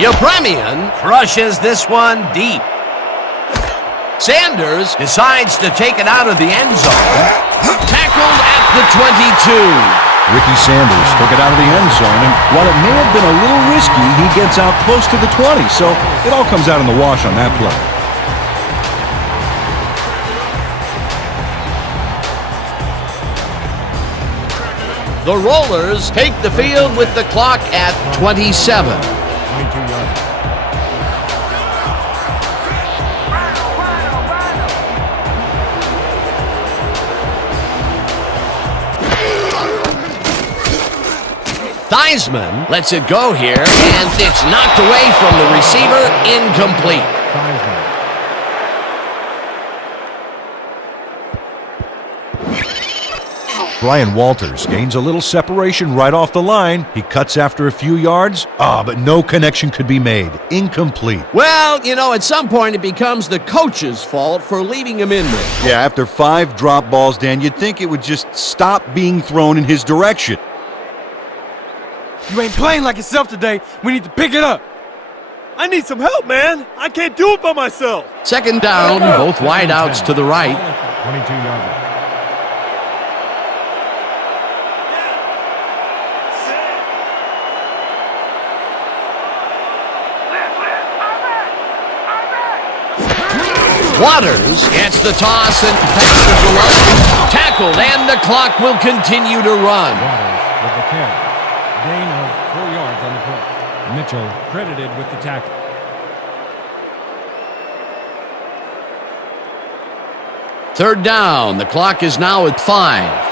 Yepremian crushes this one deep. Sanders decides to take it out of the end zone. Tackled at the 22. Ricky Sanders took it out of the end zone, and while it may have been a little risky, he gets out close to the 20, so it all comes out in the wash on that play. The Rollers take the field with the clock at 27. 22 yards. Theismann lets it go here, and it's knocked away from the receiver, incomplete. Theismann. Brian Walters gains a little separation right off the line. He cuts after a few yards. But no connection could be made. Incomplete. Well, you know, at some point it becomes the coach's fault for leaving him in there. Yeah, after 5 drop balls, Dan, you'd think it would just stop being thrown in his direction. You ain't playing like yourself today. We need to pick it up. I need some help, man. I can't do it by myself. Second down, both wideouts to the right. 22 yards. Waters gets the toss and passes the run. Tackled, and the clock will continue to run. Waters with the carry. Gain of 4 yards on the play. Mitchell credited with the tackle. Third down. The clock is now at 5.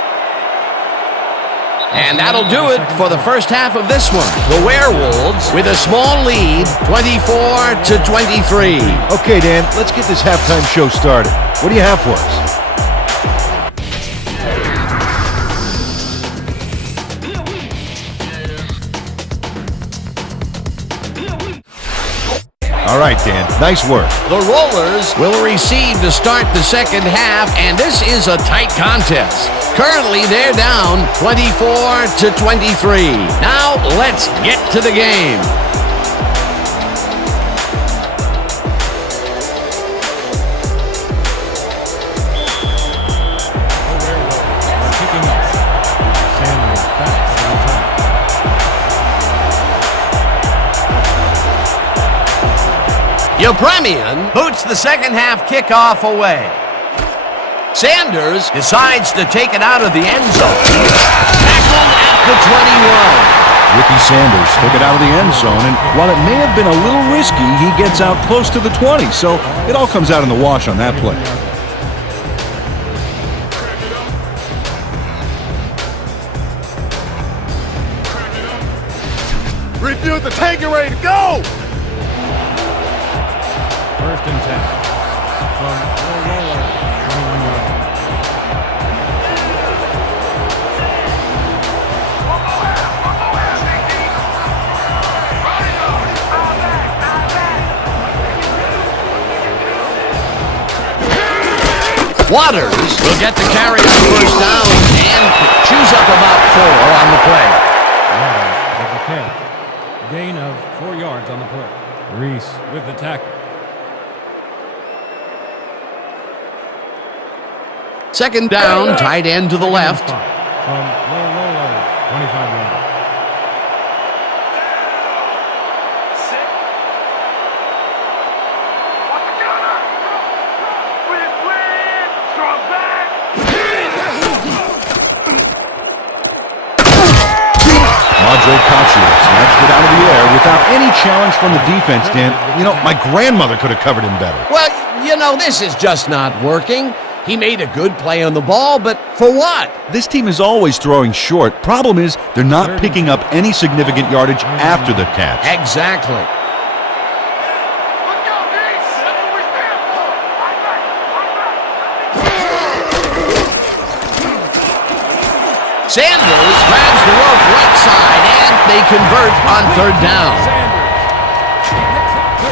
And that'll do it for the first half of this one. The Werewolves with a small lead, 24-23. Okay, Dan, let's get this halftime show started. What do you have for us? All right, Dan, nice work. The Rollers will receive to start the second half, and this is a tight contest. Currently, they're down 24-23. Now, let's get to the game. Yepremian boots the second half kickoff away. Sanders decides to take it out of the end zone. Tackled at the 21. Ricky Sanders took it out of the end zone, and while it may have been a little risky, he gets out close to the 20, so it all comes out in the wash on that play. Refuel the tank and ready to go! First and 10 from the Roller, 21 yards. Waters will get the carry on first down and chews up about 4 on the play. Waters with the carry. Gain of 4 yards on the play. Reese with the tackle. Second down, tight end to the left. From the Roller, 25 yards. Snatched it out of the air without any challenge from the defense, Dan. You know, my grandmother could have covered him better. Well, you know, this is just not working. He made a good play on the ball, but for what? This team is always throwing short. Problem is, they're not picking up any significant yardage after the catch. Exactly. Sanders grabs the rope right side, and they convert on third down. Sanders,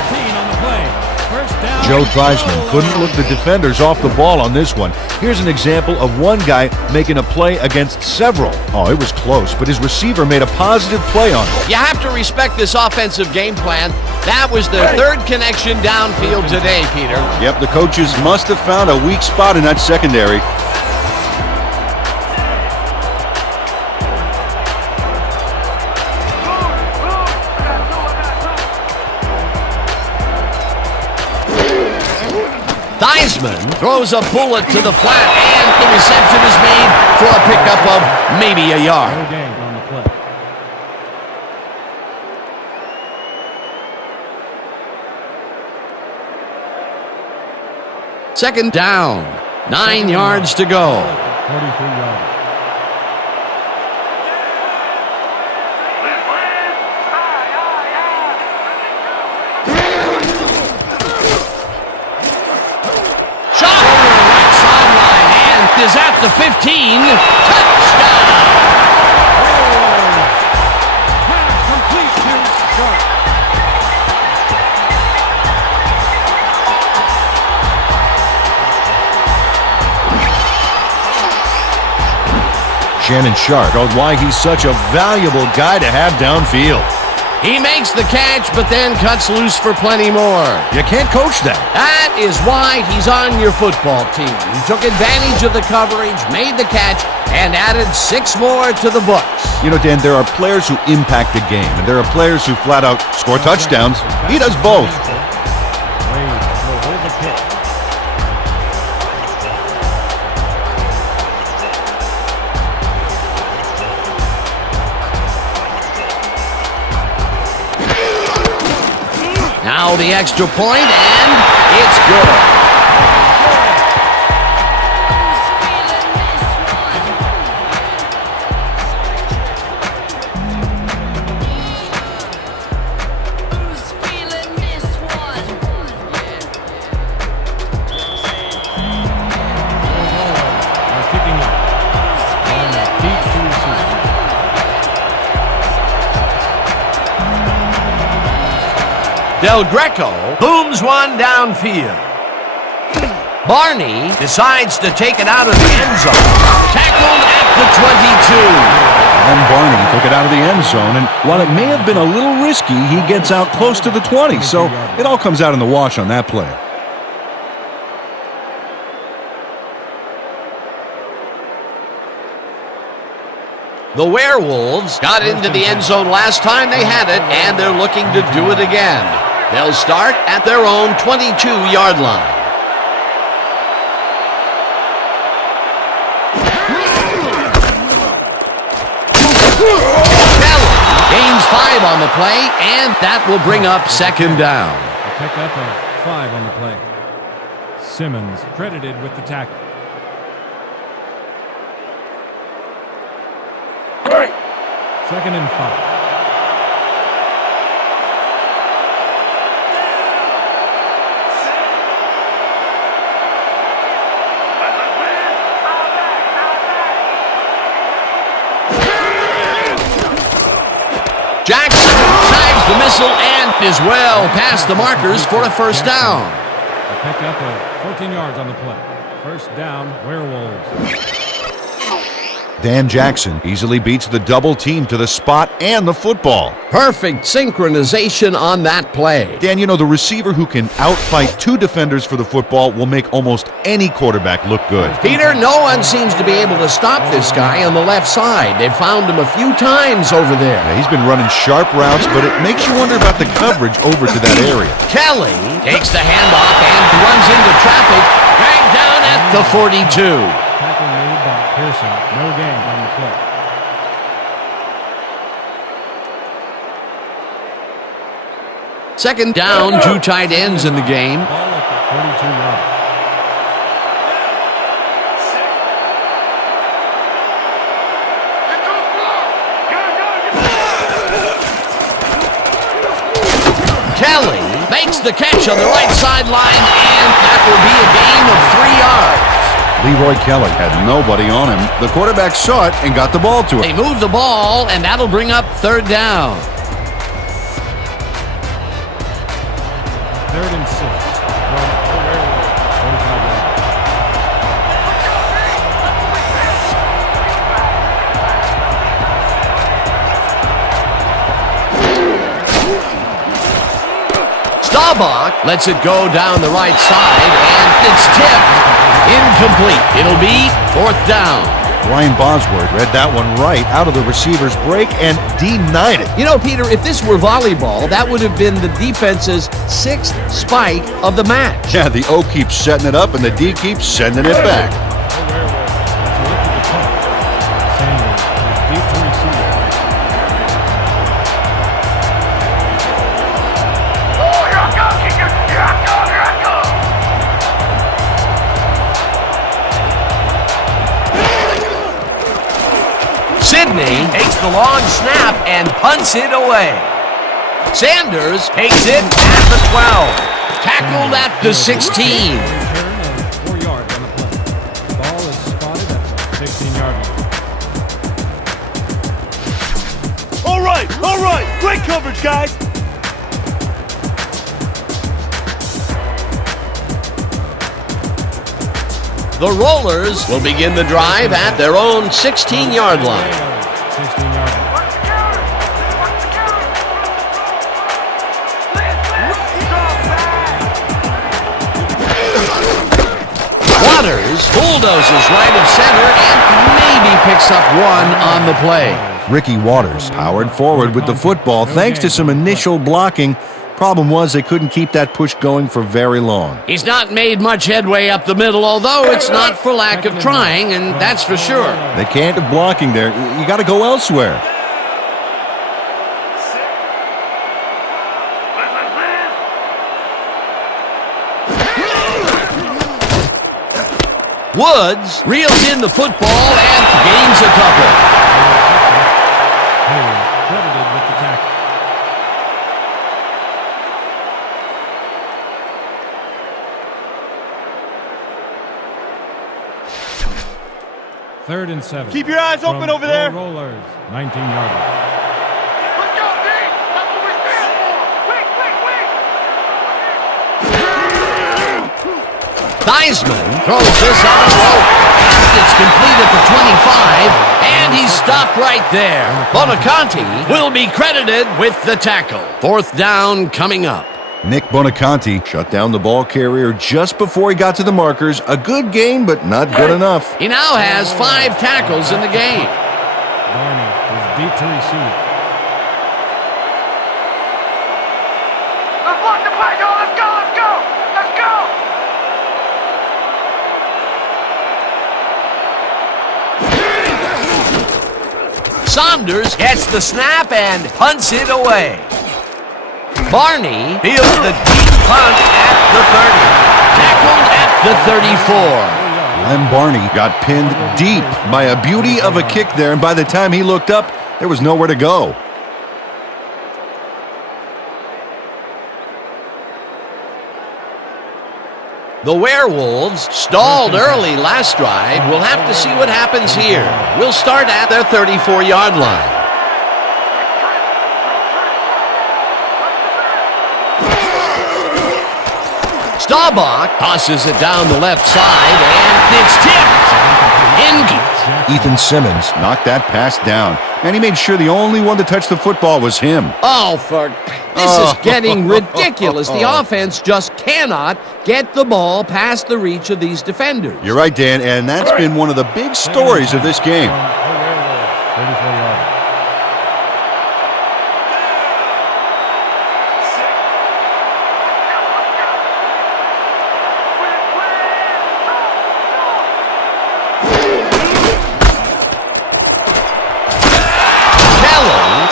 13 on the play. First down. Joe Theismann couldn't look the defenders off the ball on this one. Here's an example of one guy making a play against several. Oh, it was close, but his receiver made a positive play on it. You have to respect this offensive game plan. That was their third connection downfield today, Peter. Yep, the coaches must have found a weak spot in that secondary. Theismann throws a bullet to the flat, and the reception is made for a pickup of maybe a yard. No gain on the play. Second down, 9 yards to go. 43 yards. Is at the 15. Touchdown! Pass complete to Sharp. Shannon Sharp showed why he's such a valuable guy to have downfield. He makes the catch, but then cuts loose for plenty more. You can't coach that. That is why he's on your football team. He took advantage of the coverage, made the catch, and added 6 more to the books. You know, Dan, there are players who impact the game, and there are players who flat out score touchdowns. He does both. Wade will hold the kick. for the extra point, and it's good. Del Greco booms one downfield. Barney decides to take it out of the end zone. Tackled at the 22. And Barney took it out of the end zone, and while it may have been a little risky, he gets out close to the 20, so it all comes out in the wash on that play. The Werewolves got into the end zone last time they had it, and they're looking to do it again. They'll start at their own 22-yard line. Kelly gains 5 on the play, and that will bring up second down. Pick up a 5 on the play. Simmons credited with the tackle. Second and 5. Jackson tags the missile and is well past the markers for a first down. A pick up of 14 yards on the play. First down, Werewolves. Dan Jackson easily beats the double team to the spot and the football. Perfect synchronization on that play. Dan, you know, the receiver who can outfight 2 defenders for the football will make almost any quarterback look good. Peter, no one seems to be able to stop this guy on the left side. They've found him a few times over there. Yeah, he's been running sharp routes, but it makes you wonder about the coverage over to that area. Kelly takes the handoff and runs into traffic, dragged down at the 42. Tackle made by Pearson. No gain on the play. Second down, 2 tight ends in the game. Ball at the 42-yard. Kelly makes the catch on the right sideline, and that will be a gain of 3 yards. Leroy Kelly had nobody on him. The quarterback saw it and got the ball to him. They move the ball, and that'll bring up third down. Third and 6. From the Werewolves. 45 yards. Staubach lets it go down the right side, and it's tipped. Incomplete. It'll be fourth down. Brian Bosworth read that one right out of the receiver's break and denied it. You know, Peter, if this were volleyball, that would have been the defense's 6th spike of the match. Yeah, the O keeps setting it up and the D keeps sending it back. The Werewolves have to look at the top. Sanders is deep to receiver. Sidney takes the long snap and punts it away. Sanders takes it at the 12. Tackled at the 16. Return of 4 yards on the play. Ball is spotted at the 16-yard line. All right. Great coverage, guys. The Rollers will begin the drive at their own 16-yard line. 16-yard line. Waters bulldozes right of center and maybe picks up 1 on the play. Ricky Waters powered forward with the football thanks to some initial blocking. Problem was they couldn't keep that push going for very long. He's not made much headway up the middle, although it's not for lack of trying, and that's for sure. They can't have blocking there. You got to go elsewhere. Woods reels in the football and gains a couple. He is credited with the tackle. Third and 7. Keep your eyes open From over there. the Rollers, 19-yard line. Let's go, D! That's what we stand for! Wait, wait, wait! Theismann throws this on a rope. It's complete at the 25, and he's stopped right there. Bonaconti will be credited with the tackle. Fourth down coming up. Nick Bonaconti shut down the ball carrier just before he got to the markers. A good gain, but not good enough. He now has 5 tackles in the game. Barney is deep to receive. Let's block the play, y'all! Let's go, let's go! Let's go! Saunders gets the snap and punts it away. Barney fields the deep punt at the 30. Tackled at the 34. Lem Barney got pinned deep by a beauty of a kick there, and by the time he looked up, there was nowhere to go. The Werewolves stalled early last drive. We'll have to see what happens here. We'll start at their 34-yard line. Staubach tosses it down the left side, and it's tipped. Ethan Simmons knocked that pass down, and he made sure the only one to touch the football was him. This is getting ridiculous. The offense just cannot get the ball past the reach of these defenders. You're right, Dan, and that's been one of the big stories of this game. From the Werewolves, 34-yard line.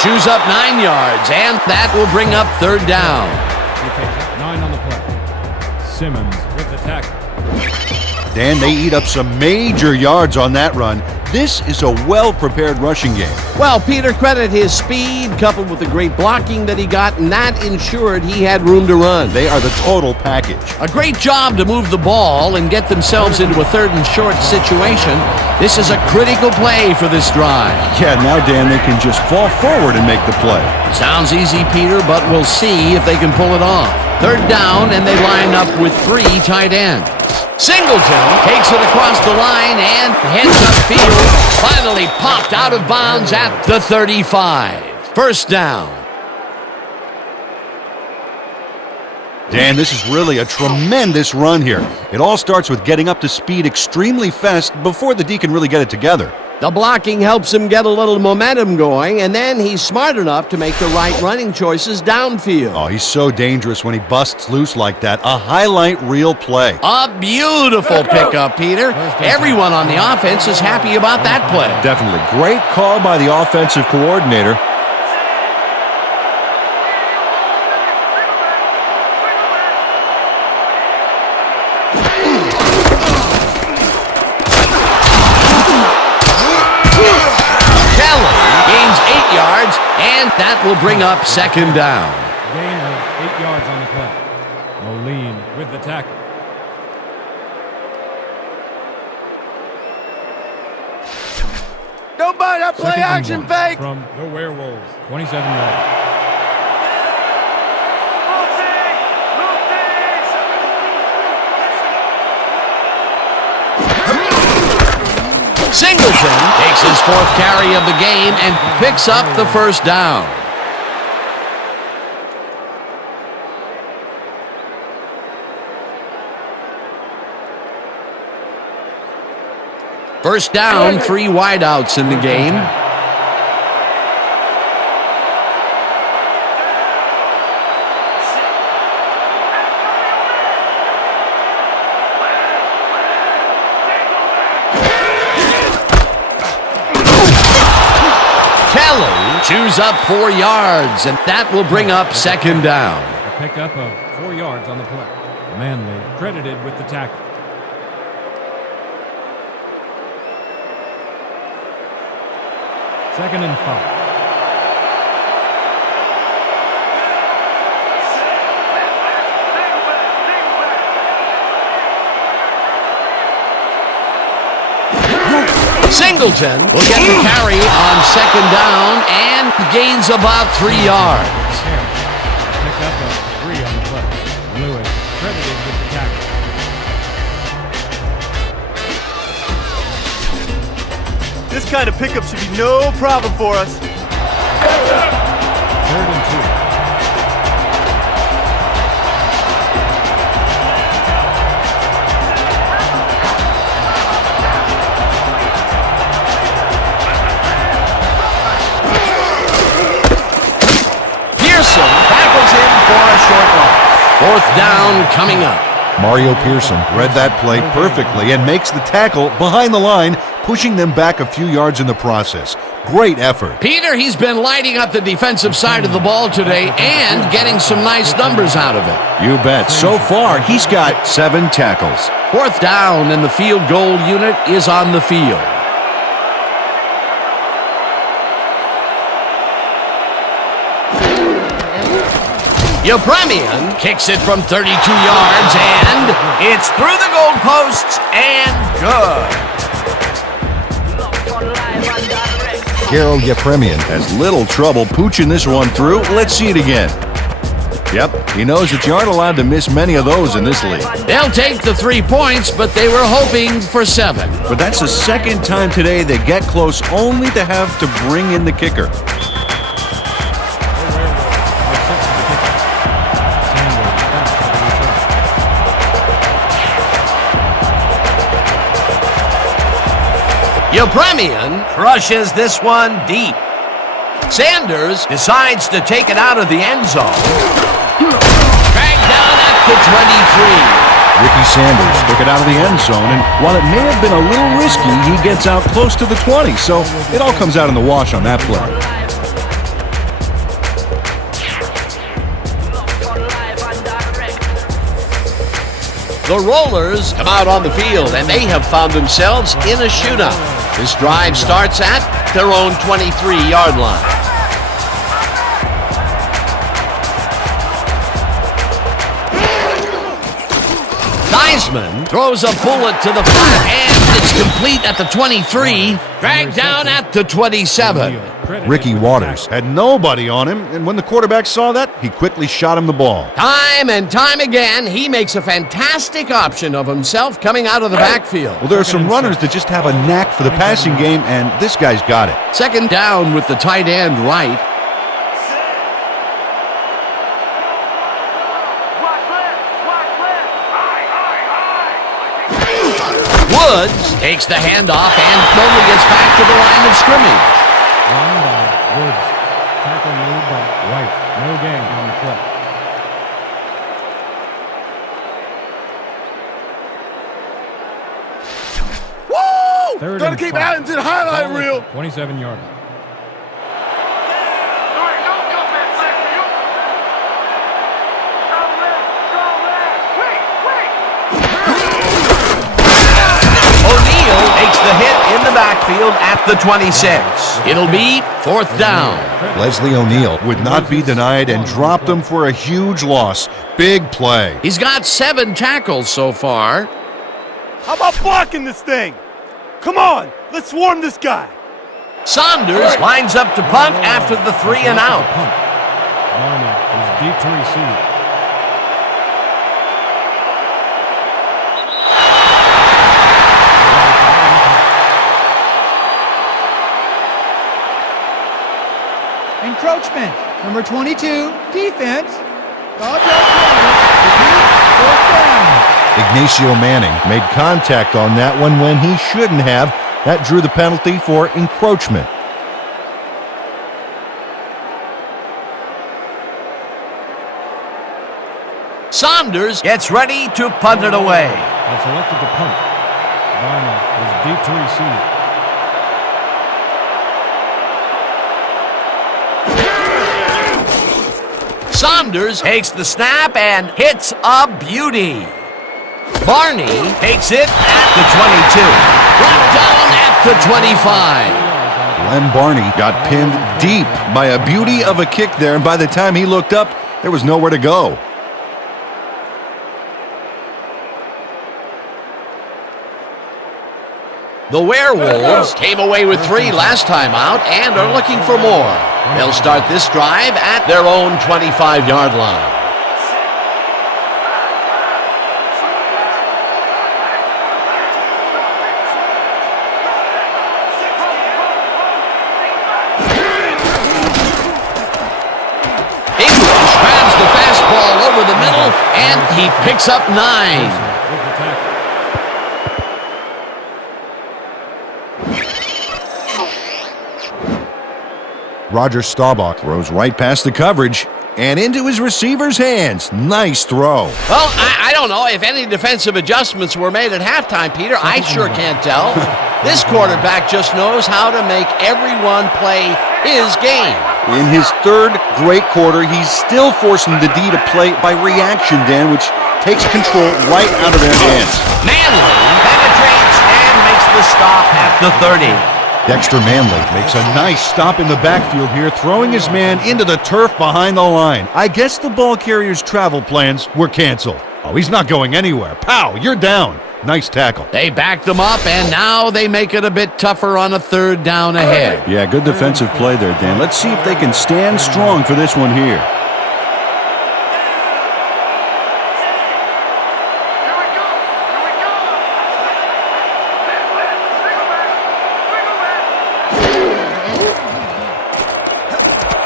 Chews up 9 yards, and that will bring up third down. He picks up 9 on the play. Simmons with the tackle. Dan, they eat up some major yards on that run. This is a well-prepared rushing game. Well, Peter, credit his speed coupled with the great blocking that he got, and that ensured he had room to run. They are the total package. A great job to move the ball and get themselves into a third and short situation. This is a critical play for this drive. Yeah, now, Dan, they can just fall forward and make the play. Sounds easy, Peter, but we'll see if they can pull it off. Third down, and they line up with 3 tight ends. Singleton takes it across the line and heads upfield. Finally popped out of bounds at the 35. First down. Dan, this is really a tremendous run here. It all starts with getting up to speed extremely fast before the D can really get it together. The blocking helps him get a little momentum going, and then he's smart enough to make the right running choices downfield. Oh, he's so dangerous when he busts loose like that. A highlight reel play. A beautiful pickup, Peter. Everyone on the offense is happy about that play. Definitely. Great call by the offensive coordinator. And that will bring up second down. Gain of 8 yards on the play. Moline with the tackle. Don't buy that play Second and action 1 fake. From the Werewolves, 27 yards. Singleton takes his 4th carry of the game and picks up the first down. First down, 3 wideouts in the game. Chews up 4 yards, and that will bring up second down. A pickup of 4 yards on the play. Manley credited with the tackle. 2nd and 5. Singleton will get the carry on 2nd down and gains about 3 yards. Pick up a 3 on the play. Lewis credited with the tackle. This kind of pickup should be no problem for us. 3rd and 2. Pearson tackles him for a short loss. 4th down coming up. Mario Pearson read that play perfectly and makes the tackle behind the line, pushing them back a few yards in the process. Great effort. Peter, he's been lighting up the defensive side of the ball today and getting some nice numbers out of it. You bet. So far, he's got 7 tackles. 4th down and the field goal unit is on the field. Yepremian kicks it from 32 yards, and it's through the goalposts and good. Harold Yepremian has little trouble pooching this one through. Let's see it again. Yep, he knows that you aren't allowed to miss many of those in this league. They'll take the 3 points, but they were hoping for 7. But that's the 2nd time today they get close only to have to bring in the kicker. Yepremian crushes this one deep. Sanders decides to take it out of the end zone. Dragged down at the 23. Ricky Sanders took it out of the end zone, and while it may have been a little risky, he gets out close to the 20, so it all comes out in the wash on that play. The Rollers come out on the field, and they have found themselves in a shootout. This drive starts at their own 23-yard line. Theismann throws a bullet to the flat, and it's complete at the 23, dragged down at the 27. Ricky Waters had nobody on him, and when the quarterback saw that, he quickly shot him the ball. Time and time again, he makes a fantastic option of himself coming out of the backfield. Well, there are some runners that just have a knack for the passing game, and this guy's got it. 2nd down with the tight end right. Woods takes the handoff and only gets back to the line of scrimmage. Run by Woods. Tackle made by White. No gain on the play. Woo! 3rd Gotta and keep 5. adding to the highlight reel. 27-yard. Takes the hit in the backfield at the 26. It'll be 4th down. Leslie O'Neal would not be denied and dropped him for a huge loss. Big play. He's got 7 tackles so far. How about blocking this thing? Come on, let's swarm this guy. Saunders lines up to punt after the 3 and out. Barney is deep to receive. Encroachment. Number 22, defense. 5 yards penalty. 4th down. Ignacio Manning made contact on that one when he shouldn't have. That drew the penalty for encroachment. Saunders gets ready to punt it away. Has selected the punt. Barney is deep to receive. Saunders takes the snap and hits a beauty. Barney takes it at the 22. Brought down at the 25. Len Barney got pinned deep by a beauty of a kick there, and by the time he looked up, there was nowhere to go. The Werewolves came away with 3 last time out and are looking for more. They'll start this drive at their own 25-yard line. English grabs the fastball over the middle, and he picks up 9. Roger Staubach throws right past the coverage and into his receiver's hands. Nice throw. Well, I don't know if any defensive adjustments were made at halftime, Peter. I sure can't tell. This quarterback just knows how to make everyone play his game. In his third great quarter, he's still forcing the D to play by reaction, Dan, which takes control right out of their hands. Manley penetrates and makes the stop at the 30. Dexter Manley makes a nice stop in the backfield here, throwing his man into the turf behind the line. I guess the ball carrier's travel plans were canceled. Oh, he's not going anywhere. Pow, you're down. Nice tackle. They backed him up, and now they make it a bit tougher on a 3rd down ahead. Yeah, good defensive play there, Dan. Let's see if they can stand strong for this one here.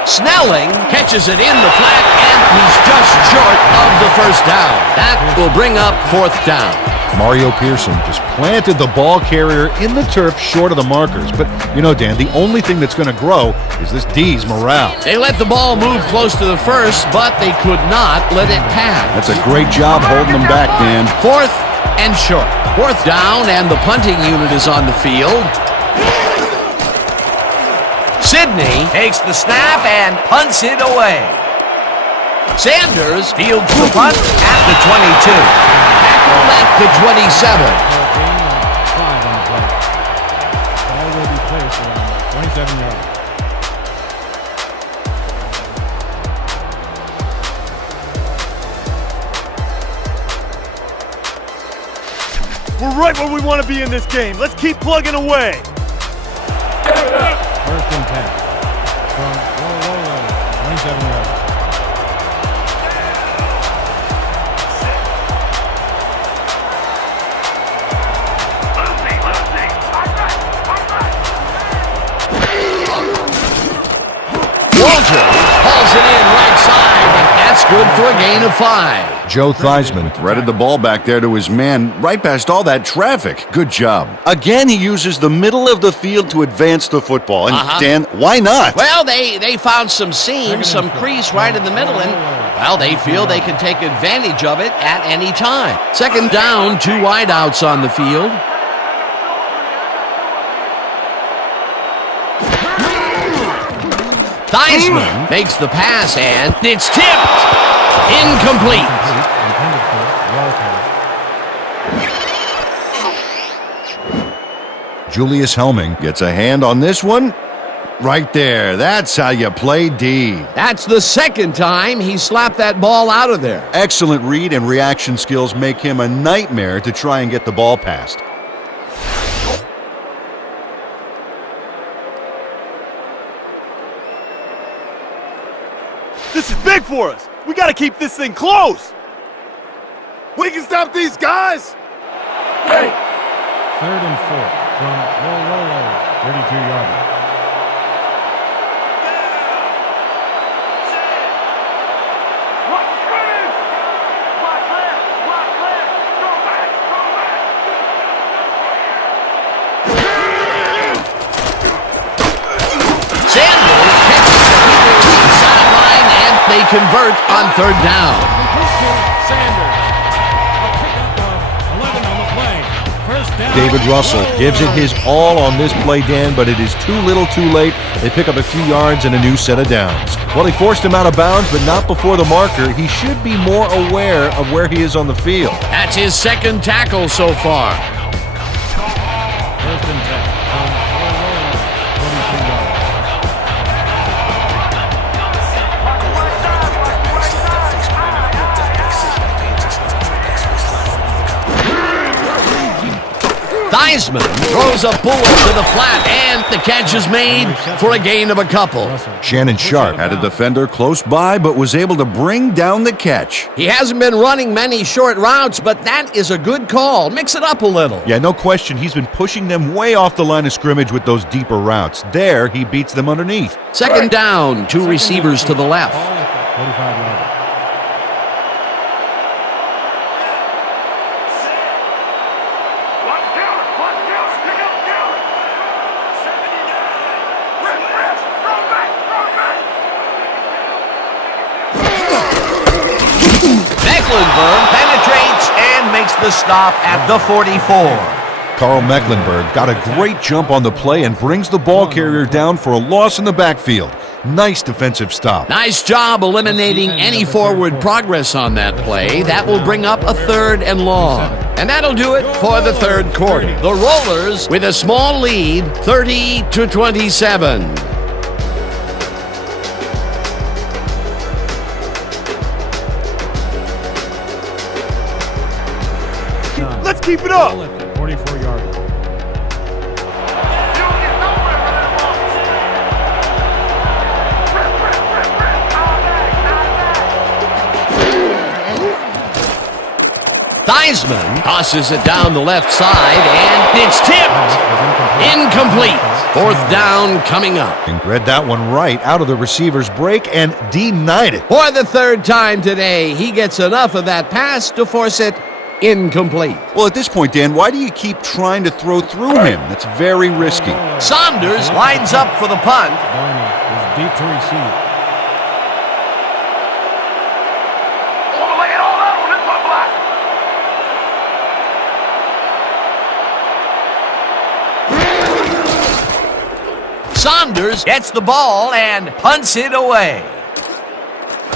Snelling catches it in the flat, and he's just short of the 1st down. That will bring up 4th down. Mario Pearson just planted the ball carrier in the turf short of the markers. But, you know, Dan, the only thing that's going to grow is this D's morale. They let the ball move close to the 1st, but they could not let it pass. That's a great job holding them back, Dan. 4th and short. 4th down, and the punting unit is on the field. Sidney takes the snap and punts it away. Sanders fields the punt at the 22. Tackle at the 27. 5 on the play. Ball will be placed around 27 yards. We're right where we want to be in this game. Let's keep plugging away. 1st and 10. From 27 yards. Walters hauls it in right side, and that's good for a gain of 5. Joe Theismann threaded the ball back there to his man right past all that traffic. Good job. Again, he uses the middle of the field to advance the football. And Dan, why not? Well, they found some seams, some crease right in the middle, and, well, they feel they can take advantage of it at any time. 2nd down, 2 wideouts on the field. Theismann makes the pass, and it's tipped. Incomplete. Julius Helming gets a hand on this one. Right there. That's how you play D. That's the 2nd time he slapped that ball out of there. Excellent read and reaction skills make him a nightmare to try and get the ball past. This is big for us. We got to keep this thing close. We can stop these guys. Hey. 3rd and 4 from 32-yard line. They convert on 3rd down. Sanders. A pickup of 11 on the play. 1st down. David Russell gives it his all on this play, Dan, but it is too little too late. They pick up a few yards and a new set of downs. Well, he forced him out of bounds, but not before the marker. He should be more aware of where he is on the field. That's his 2nd tackle so far. 1st and 10 from 22 yards. Theismann throws a bullet to the flat, and the catch is made for a gain of a couple. Shannon Sharp had a defender close by, but was able to bring down the catch. He hasn't been running many short routes, but that is a good call. Mix it up a little. Yeah, no question, he's been pushing them way off the line of scrimmage with those deeper routes. There, he beats them underneath. Second down, two receivers to the left. 45-yarder. Mecklenburg penetrates and makes the stop at the 44. Carl Mecklenburg got a great jump on the play and brings the ball carrier down for a loss in the backfield. Nice defensive stop. Nice job eliminating any forward progress on that play. That will bring up a 3rd and long. And that'll do it for the third quarter. The Rollers with a small lead, 30-27. Let's keep it up. 44-yarder. Theismann tosses it down the left side, and it's tipped. Incomplete. 4th down coming up. And read that one right out of the receiver's break and denied it. For the 3rd time today, he gets enough of that pass to force it incomplete. Well, at this point, Dan, why do you keep trying to throw through him? That's very risky. Saunders lines up for the punt. Barney is deep to receive. Saunders gets the ball and punts it away.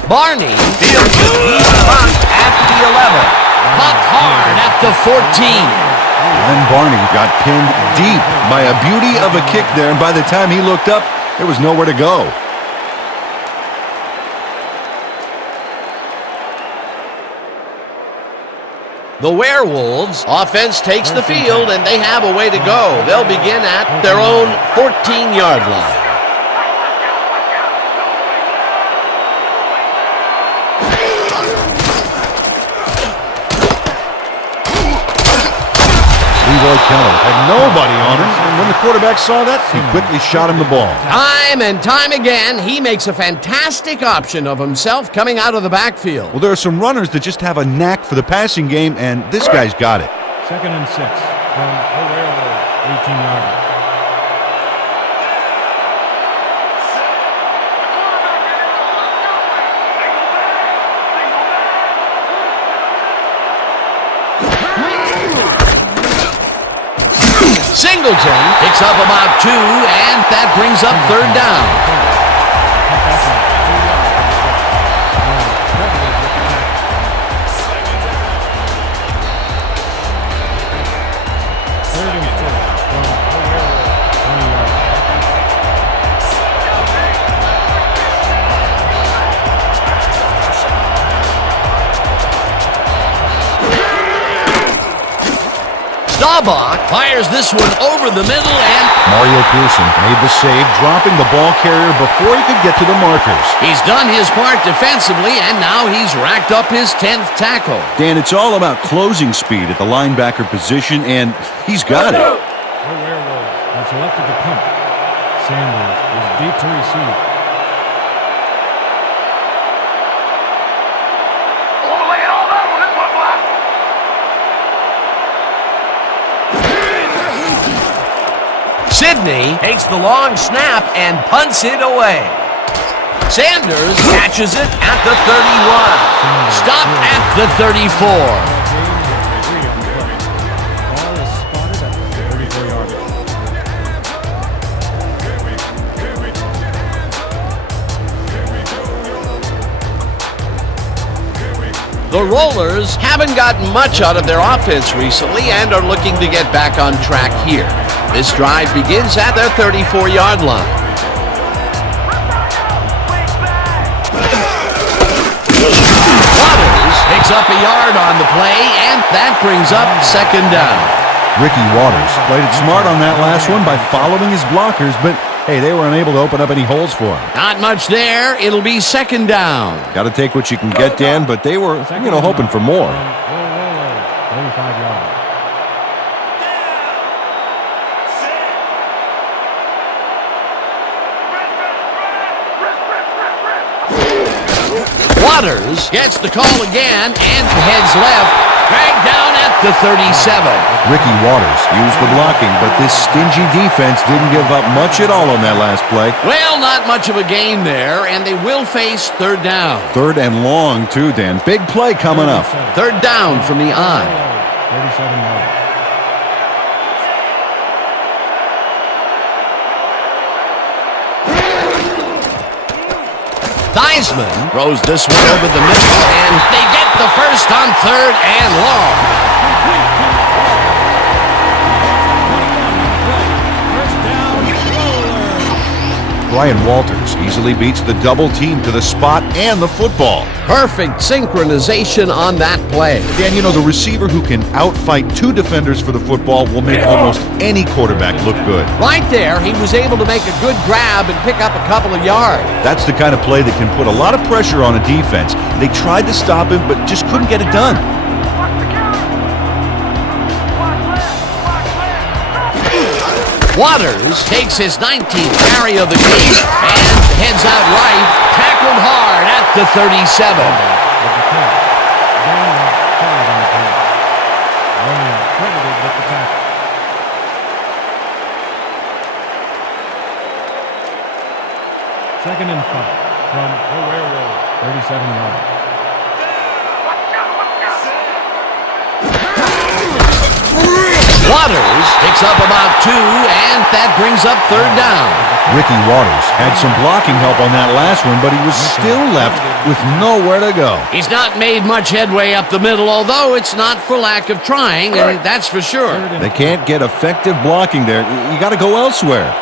Barney fields it. He's punt at the 11. Punt hard at the 14. Glenn Barney got pinned deep by a beauty of a kick there, and by the time he looked up, there was nowhere to go. The Werewolves offense takes the field, and they have a way to go. They'll begin at their own 14-yard line. Leroy Keller had nobody on him, and when the quarterback saw that, he quickly shot him the ball. Time and time again, he makes a fantastic option of himself coming out of the backfield. Well, there are some runners that just have a knack for the passing game, and this guy's got it. 2nd and 6 from the Werewolves, 18-yarder. Singleton picks up about 2, and that brings up 3rd down. Staubach fires this one over the middle, and Mario Pearson made the save, dropping the ball carrier before he could get to the markers. he's done his part defensively, and now he's racked up his 10th tackle. Dan, it's all about closing speed at the linebacker position, and he's got it. The Werewolves have selected the punt. Sanders is deep to receive. Sidney takes the long snap and punts it away. Sanders catches it at the 31. Stopped at the 34. Ball is spotted at the 34-yard line. The Rollers haven't gotten much out of their offense recently and are looking to get back on track here. This drive begins at their 34-yard line. Waters picks up a yard on the play, and that brings up 2nd down. Ricky Waters played it smart on that last one by following his blockers, but hey, they were unable to open up any holes for him. Not much there. It'll be second down. Got to take what you can get, Dan, but they were, hoping for more. 35 yards. Waters gets the call again and heads left. Dragged down at the 37. Ricky Waters used the blocking, but this stingy defense didn't give up much at all on that last play. Well, not much of a gain there, and they will face third down. Third and long, too, Dan. Big play coming up. Third down from the I. 37 yards. Theismann throws this one over the middle, and they get the first on third and long. Brian Walters easily beats the double team to the spot and the football. Perfect synchronization on that play. Dan, the receiver who can outfight two defenders for the football will make almost any quarterback look good. Right there, he was able to make a good grab and pick up a couple of yards. That's the kind of play that can put a lot of pressure on a defense. They tried to stop him, but just couldn't get it done. Waters takes his 19th carry of the game and heads out right, tackled hard at the 37. Second and 5 from the Werewolves, 37 yards. Waters picks up about 2, and that brings up third down. Ricky Waters had some blocking help on that last one, but he was still left with nowhere to go. He's not made much headway up the middle, although it's not for lack of trying, and that's for sure. They can't get effective blocking there. You got to go elsewhere.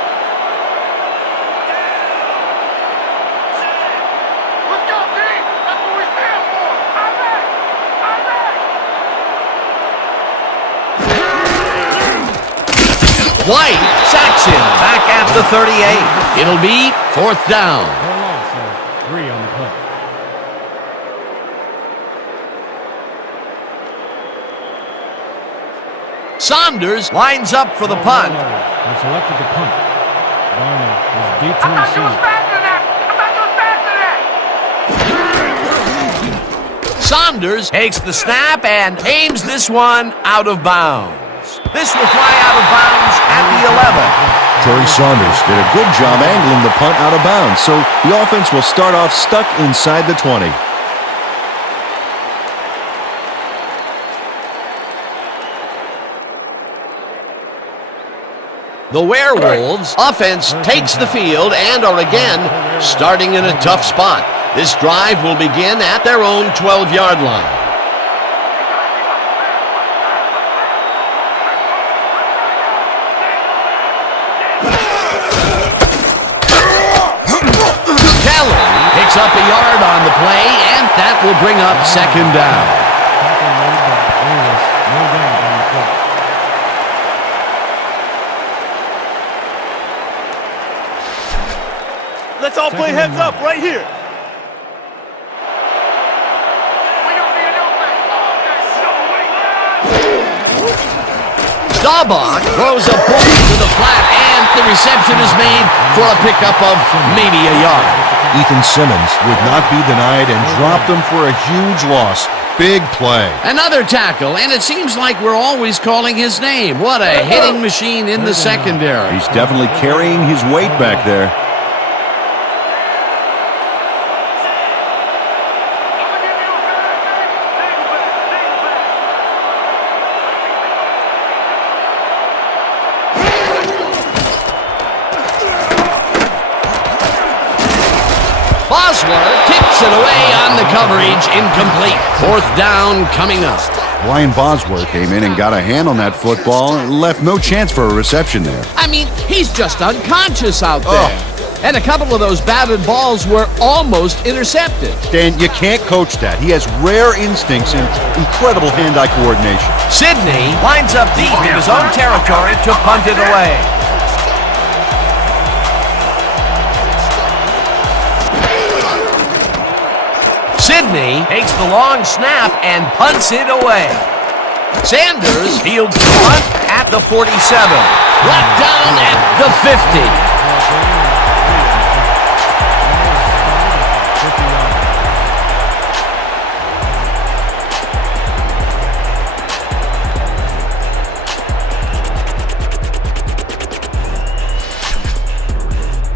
Let's go, team! That's what we stand for! I'm back! I'm back! White sacks him back at the 38. It'll be fourth down. No loss of 3 on the play. Saunders lines up for the punt. They selected the punt. Varner is deep to I thought you was receive. faster than that! I thought you was faster than that! Saunders takes the snap and aims this one out of bounds. This will fly out of bounds at the 11. Terry Saunders did a good job angling the punt out of bounds, so the offense will start off stuck inside the 20. The Werewolves offense takes the field and are again starting in a tough spot. This drive will begin at their own 12-yard line. Picks up a yard on the play, and that will bring up second down. Let's all play heads up right here. We don't need a new thing! Staubach throws a ball to the flat, and the reception is made for a pickup of maybe a yard. Ethan Simmons would not be denied and dropped him for a huge loss. Big play. Another tackle, and it seems like we're always calling his name. What a hitting machine in the secondary. He's definitely carrying his weight back there. Bosworth tips it away on the coverage, incomplete. Fourth down coming up. Brian Bosworth came in and got a hand on that football and left no chance for a reception there. I mean, he's just unconscious out there. And a couple of those batted balls were almost intercepted. Dan, you can't coach that. He has rare instincts and incredible hand-eye coordination. Sidney lines up deep in his own territory to punt it away. Sidney takes the long snap and punts it away. Sanders fields the punt at the 47. Brought down at the 50.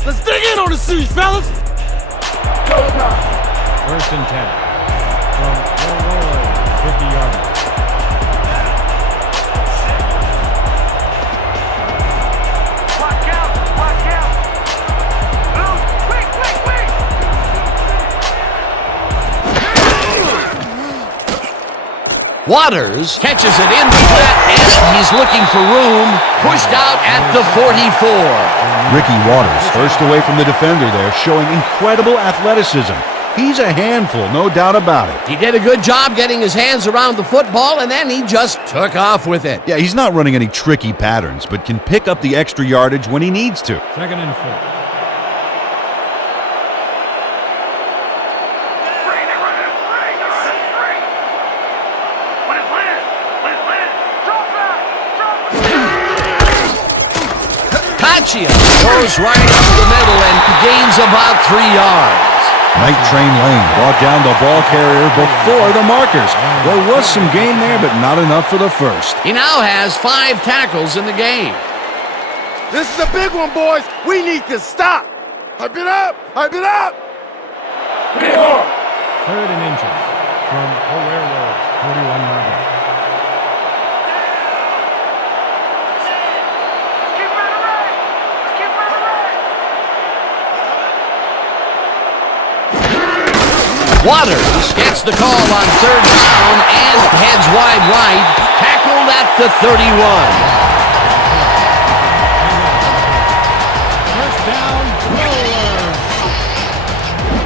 Let's dig in on the siege, fellas! First and 10. From Werewolves, 50-yard line. Watch out! Watch out! Move! Quick! Quick! Quick! Waters catches it in the flat, and he's looking for room. Pushed out at the 44. Ricky Waters, first away from the defender there, showing incredible athleticism. He's a handful, no doubt about it. He did a good job getting his hands around the football, and then he just took off with it. Yeah, he's not running any tricky patterns, but can pick up the extra yardage when he needs to. Second and 4. Kachia goes right up the middle and gains about 3 yards. Night Train Lane brought down the ball carrier before the markers. There was some gain there, but not enough for the first. He now has 5 tackles in the game. This is a big one, boys! We need to stop! Hype it up! Hype it up! Third and inches. From the Werewolves, 41-yard line. Waters gets the call on 3rd down and heads wide right, tackled at the 31. First down, roller.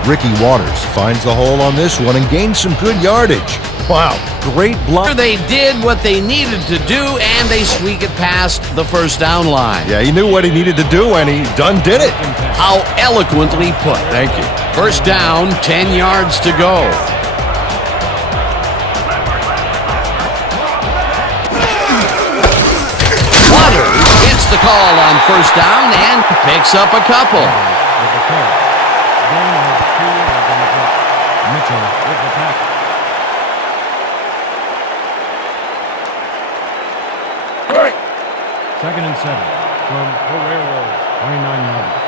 Ricky Waters finds the hole on this one and gains some good yardage. Wow, great block. They did what they needed to do, and they squeak it past the 1st down line. Yeah, he knew what he needed to do, and he done did it. How eloquently put. Thank you. 1st down, 10 yards to go. Waters gets the call on 1st down and picks up a couple. With the carry. Gain of 2 yards on the play. Mitchell with the tackle. Second and 7 from the Werewolves, 29-yard line.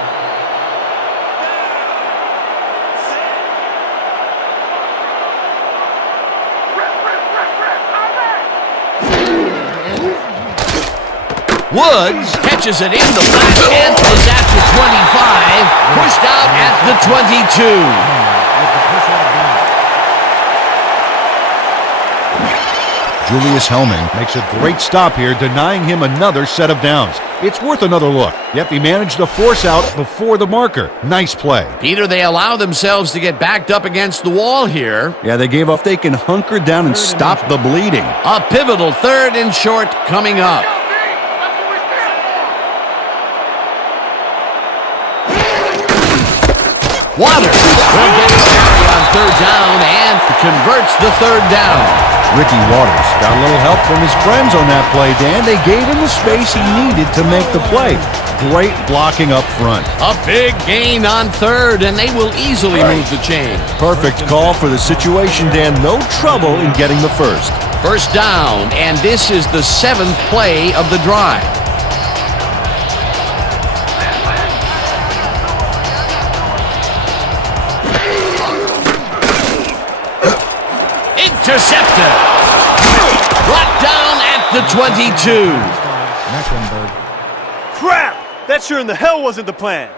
Woods catches it in the flat and is at the 25, pushed out at the 22. With the push out down. Julius Hellman makes a great stop here, denying him another set of downs. It's worth another look. Yep, he managed to force out before the marker. Nice play. Peter, they allow themselves to get backed up against the wall here. Yeah, they gave up. They can hunker down and stop the bleeding. A pivotal 3rd and short coming up. Waters will get his carry on 3rd down and converts the 3rd down. Ricky Waters got a little help from his friends on that play, Dan. They gave him the space he needed to make the play. Great blocking up front. A big gain on 3rd, and they will easily move the chain. Perfect call for the situation, Dan. No trouble in getting the first. 1st down, and this is the 7th play of the drive. Intercepted. Brought down at the 22. Mecklenburg. Crap! That sure in the hell wasn't the plan.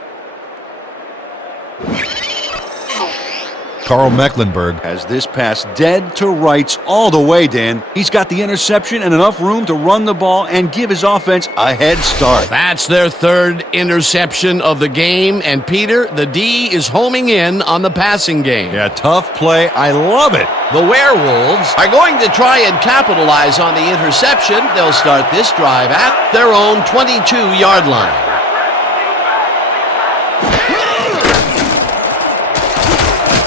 Carl Mecklenburg has this pass dead to rights all the way, Dan. He's got the interception and enough room to run the ball and give his offense a head start. That's their third interception of the game, and Peter, the D is homing in on the passing game. Yeah, tough play. I love it. The Werewolves are going to try and capitalize on the interception. They'll start this drive at their own 22-yard line.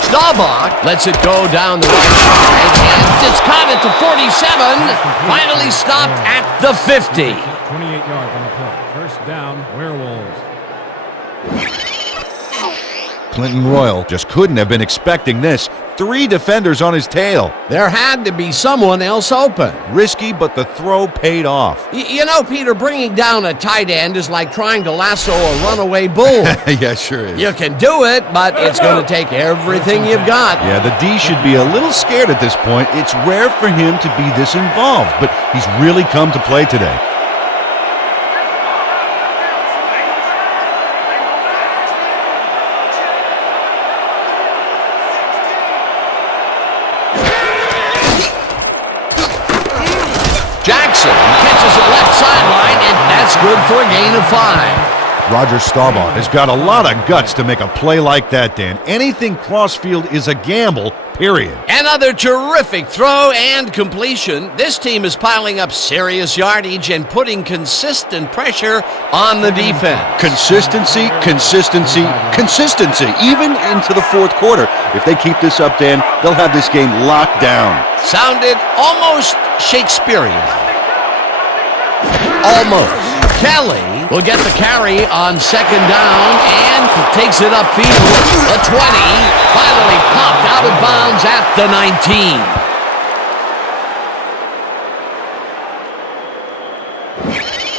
Staubach lets it go down the right side, and it's caught at the 47, finally stopped at the 50. 28 yards on the play. First down, Werewolves. Clinton Royal just couldn't have been expecting this. 3 defenders on his tail. There had to be someone else open. Risky, but the throw paid off. You know, Peter, bringing down a tight end is like trying to lasso a runaway bull. Yeah, sure is. You can do it, but it's going to take everything you've got. Yeah, the D should be a little scared at this point. It's rare for him to be this involved, but he's really come to play today. Jackson catches it left sideline, and that's good for a gain of 5. Roger Staubach has got a lot of guts to make a play like that, Dan. Anything crossfield is a gamble, period. Another terrific throw and completion. This team is piling up serious yardage and putting consistent pressure on the defense. Consistency, consistency, consistency, even into the fourth quarter. If they keep this up, Dan, they'll have this game locked down. Sounded almost Shakespearean. Almost. Kelly will get the carry on second down and takes it upfield. The 20 finally popped out of bounds at the 19.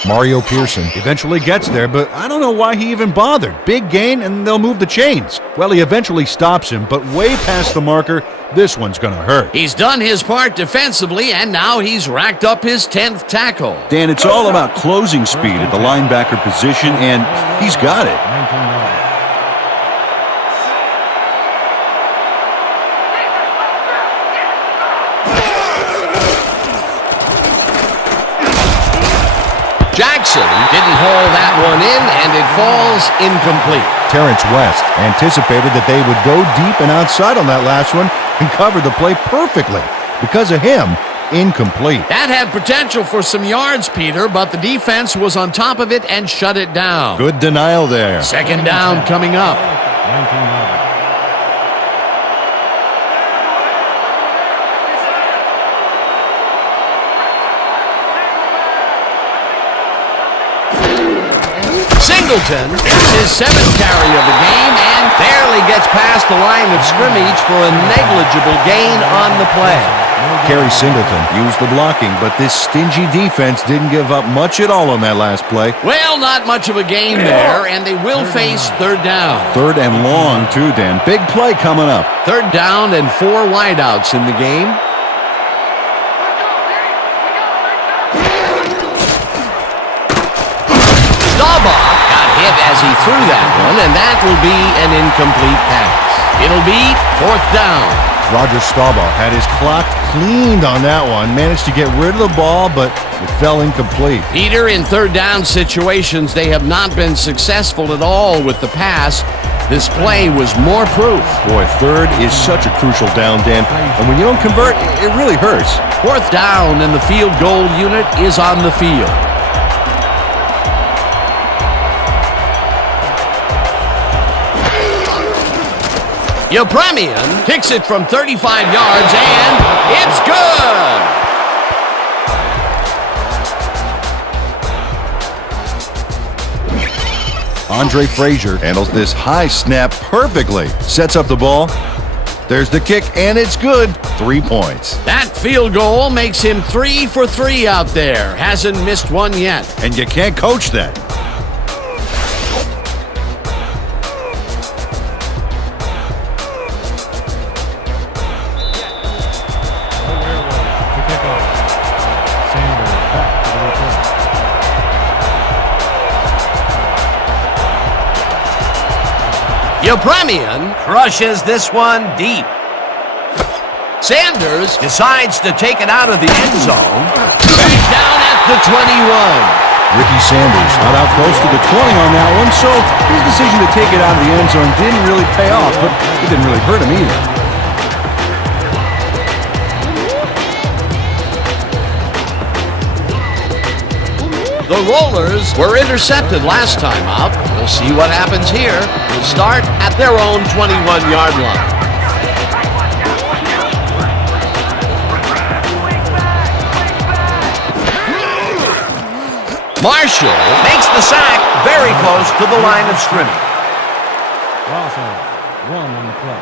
Mario Pearson eventually gets there, but I don't know why he even bothered. Big gain, and they'll move the chains. Well, he eventually stops him, but way past the marker. This one's going to hurt. He's done his part defensively, and now he's racked up his 10th tackle. Dan, it's all about closing speed at the linebacker position, and he's got it. 19 yards. Jackson didn't haul that one in, and it falls incomplete. Terrence West anticipated that they would go deep and outside on that last one and covered the play perfectly. Because of him, incomplete. That had potential for some yards, Peter, but the defense was on top of it and shut it down. Good denial there. Second down coming up. 19 yards. Singleton gets his 7th carry of the game and barely gets past the line of scrimmage for a negligible gain on the play. Kerry Singleton used the blocking, but this stingy defense didn't give up much at all on that last play. Well, not much of a gain there, and they will face third down. Third and long, too, Dan. Big play coming up. Third down and 4 wideouts in the game. Staubach got hit as he threw that one, and that will be an incomplete pass. It'll be 4th down. Roger Staubach had his clock cleaned on that one, managed to get rid of the ball, but it fell incomplete. Peter, in third down situations, they have not been successful at all with the pass. This play was more proof. Boy, third is such a crucial down, Dan, and when you don't convert, it really hurts. 4th down, and the field goal unit is on the field. Yepremian kicks it from 35 yards, and it's good! Andre Frazier handles this high snap perfectly. Sets up the ball. There's the kick, and it's good. 3 points. That field goal makes him 3 for 3 out there. Hasn't missed one yet. And you can't coach that. Yepremian crushes this one deep. Sanders decides to take it out of the end zone. Right down at the 21. Ricky Sanders not out close to the 20 on that one, so his decision to take it out of the end zone didn't really pay off, but it didn't really hurt him either. The Rollers were intercepted last time out. We'll see what happens here. They'll start at their own 21-yard line. Marshall makes the sack very close to the line of scrimmage. Loss of 1 on the play.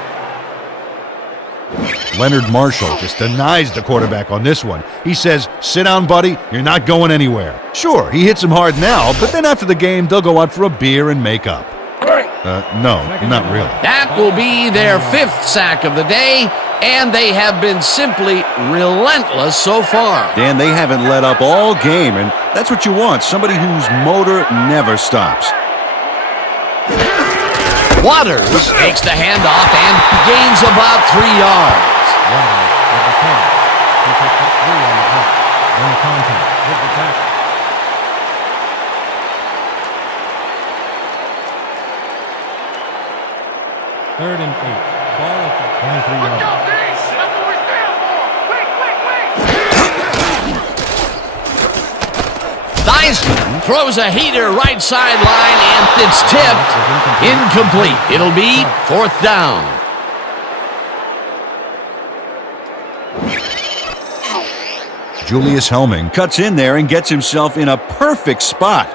Leonard Marshall just denies the quarterback on this one. He says, "Sit down, buddy. You're not going anywhere." Sure, he hits him hard now, but then after the game, they'll go out for a beer and make up. No, not really. That will be their 5th sack of the day, and they have been simply relentless so far. Dan, they haven't let up all game, and that's what you want, somebody whose motor never stops. Waters takes the handoff and gains about 3 yards. Waters with the catch. He picks up 3 on the play. Then the contact with the tackle. Third and 8. Ball at the 23-yard line. That's what we stand for. Wait. Theismann throws a heater right sideline, and it's tipped. Incomplete. It'll be 4th down. Julius Hellman cuts in there and gets himself in a perfect spot.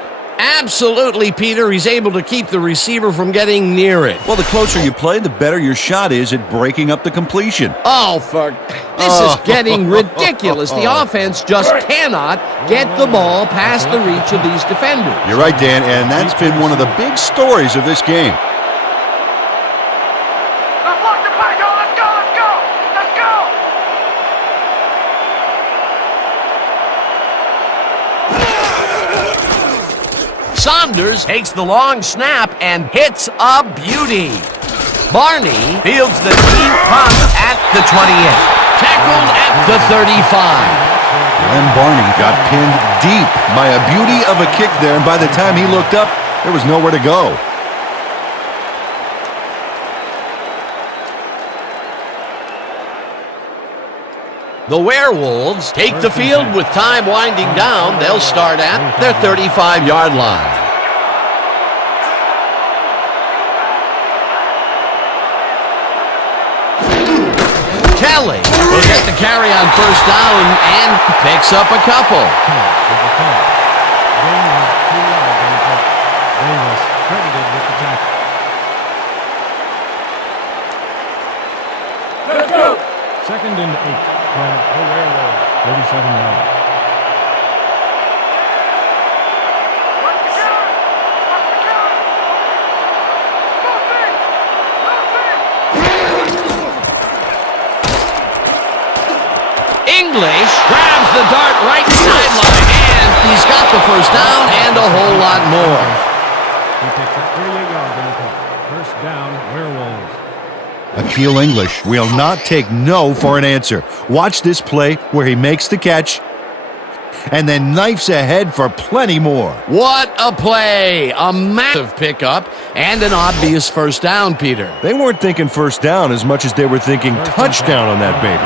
Absolutely, Peter. He's able to keep the receiver from getting near it. Well, the closer you play, the better your shot is at breaking up the completion. This is getting ridiculous. The offense just cannot get the ball past the reach of these defenders. You're right, Dan, and that's been one of the big stories of this game. Let's block the play, y'all. Let's go. Let's go. Let's go. Saunders takes the long snap and hits a beauty. Barney fields the deep punt at the 28. Tackled at the 35. And Barney got pinned deep by a beauty of a kick there, and by the time he looked up, there was nowhere to go. The Werewolves take the field with time winding down. They'll start at their 35-yard line. Kelly will get the carry on 1st down and picks up a couple. Davis credited with the tackle. Let's go. 2nd and 8. From the Werewolves, 37 yards. English grabs the dart right sideline, and he's got the 1st down and a whole lot more. He picks up 38 yards on the play. 1st down, Werewolves. Akil English will not take no for an answer. Watch this play where he makes the catch and then knifes ahead for plenty more. What a play! A massive pickup and an obvious 1st down, Peter. They weren't thinking 1st down as much as they were thinking touchdown on that baby.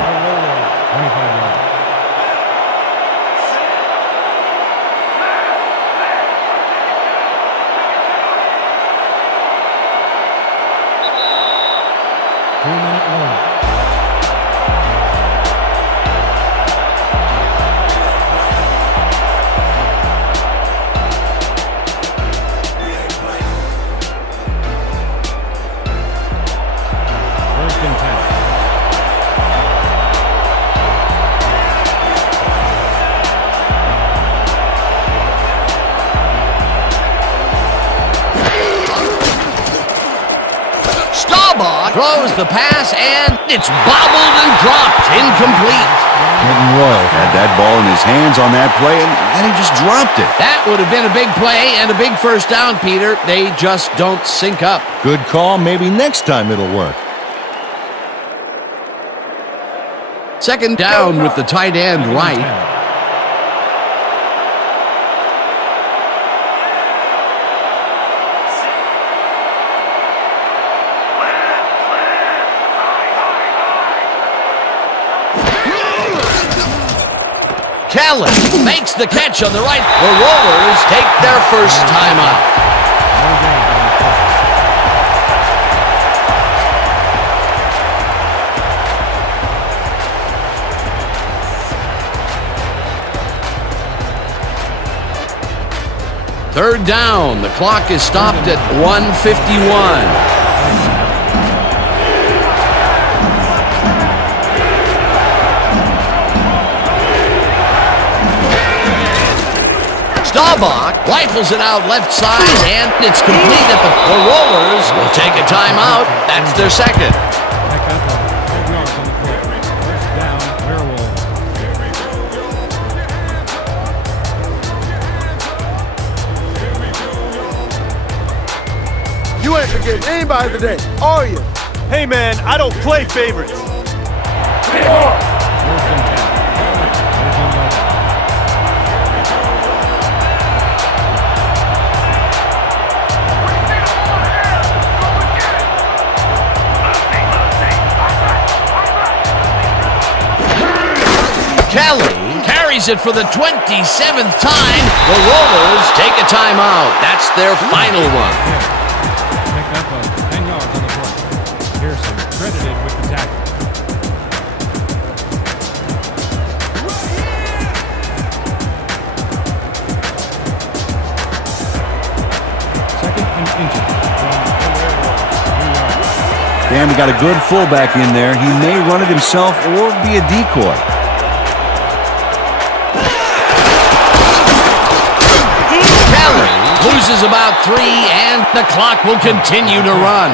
Werewolves, 25 yards. Throws the pass, and it's bobbled and dropped. Incomplete. Quentin Royal had that ball in his hands on that play, and then he just dropped it. That would have been a big play and a big 1st down, Peter. They just don't sync up. Good call. Maybe next time it'll work. Second down with the tight end right. Kelly makes the catch on the right. The Rollers take their first timeout. Third down. The clock is stopped at 1:51. Staubach rifles it out left side, and it's complete at the Rollers will take a timeout. That's their second. Back up on 5 yards on the play. First down, Werewolves. You ain't forgetting anybody today, are you? Hey, man, I don't play favorites. First and 10. 13 yards. Kelly carries it for the 27th time. The Rollers take a timeout. That's their final one. Pick up of 10 yards on the play. Pearson credited with the tackle. Second and inches from the Werewolves. 3 yards. Dan, we got a good fullback in there. He may run it himself or be a decoy. Loses about 3, and the clock will continue to run.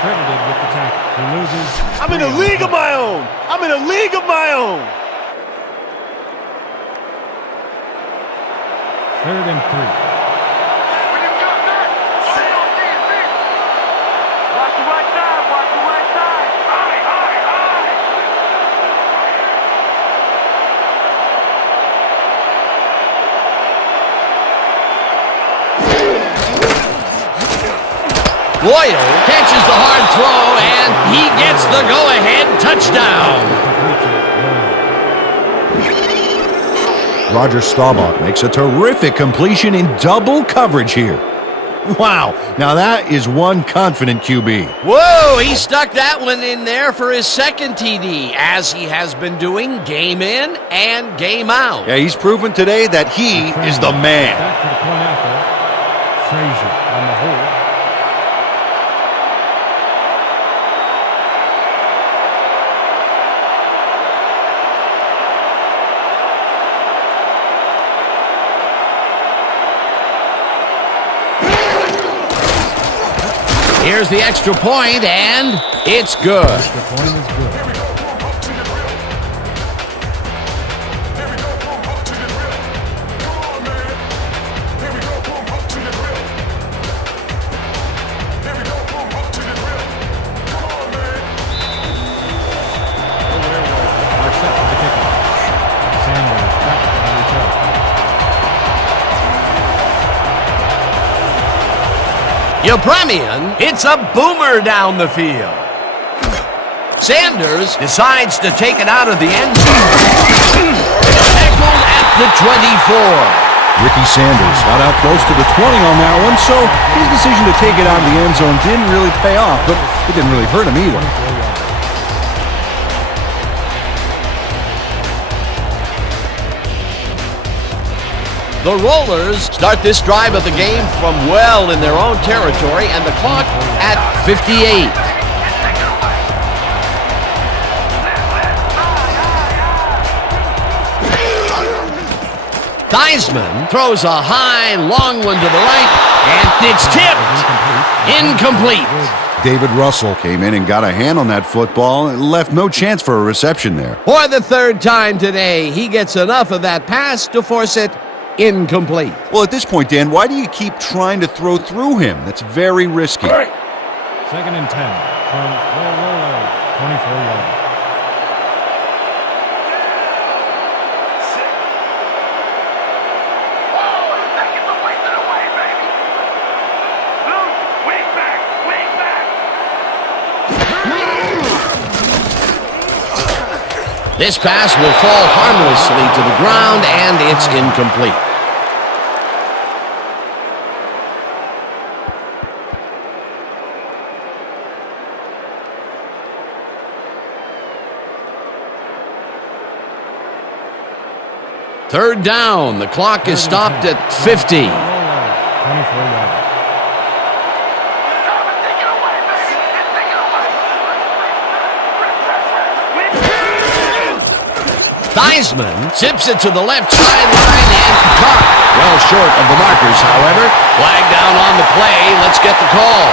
Credited with the tackle. He loses. I'm in a league of my own. I'm in a league of my own. Third and 3. When you got that, stay on defense. Watch the right side. Watch the right side. Aye, aye, aye. Boyle catches the hard throw, and he gets the go-ahead touchdown. Roger Staubach makes a terrific completion in double coverage here. Wow, now that is one confident QB. Whoa, he stuck that one in there for his second TD, as he has been doing game in and game out. Yeah, he's proven today that he is the man. Back to the point out there. Frazier on the hold. Here's the extra point, and it's good. The point is good. Are set for the kickoff. Sanders back on return. Yepremian hits a boomer down the field. Sanders decides to take it out of the end zone. Tackled at the 24. Ricky Sanders got out close to the 20 on that one, so his decision to take it out of the end zone didn't really pay off, but it didn't really hurt him either. The Rollers start this drive of the game from well in their own territory, and the clock at 58. Theismann throws a high, long one to the right, and it's tipped. Incomplete. David Russell came in and got a hand on that football and left no chance for a reception there. For the third time today, he gets enough of that pass to force it incomplete. Well, at this point, Dan, why do you keep trying to throw through him? That's very risky. Second and 10 from the Rollers, 24 yards. This pass will fall harmlessly to the ground, and it's incomplete. Third down. The clock is stopped at 50. 24 yards. Theismann tips it to the left sideline and caught. Well short of the markers, however. Flag down on the play. Let's get the call.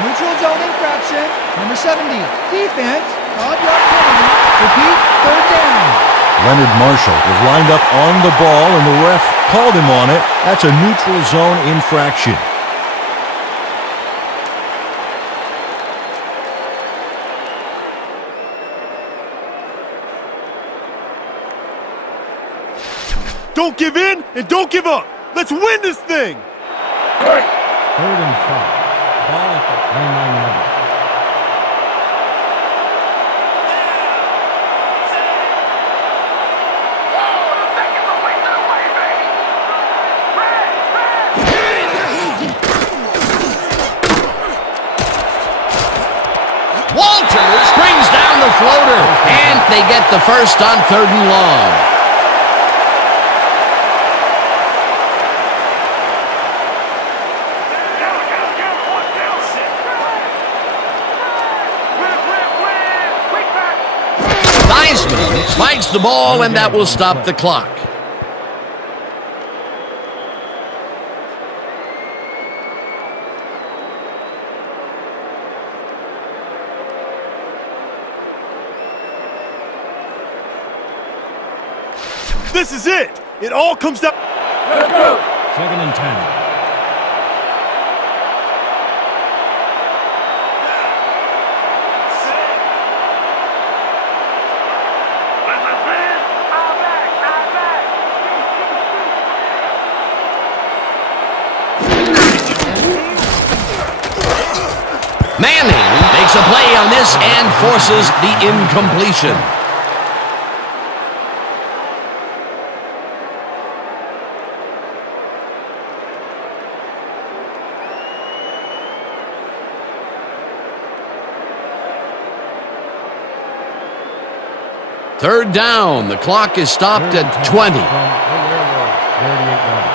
Neutral zone infraction. Number 70. Defense. 5-yard penalty. Repeat. Third down. Leonard Marshall was lined up on the ball, and the ref called him on it. That's a neutral zone infraction. Don't give in and don't give up. Let's win this thing. Third and 5. Ball at the 29-yard. Walters brings down the floater, and they get the first on 3rd and long. Theismann spikes the ball, and that will stop the clock. This is it. It all comes down. Second and 10. Manning makes a play on this and forces the incompletion. Third down. The clock is stopped at 20. From the Werewolves, 38 yards.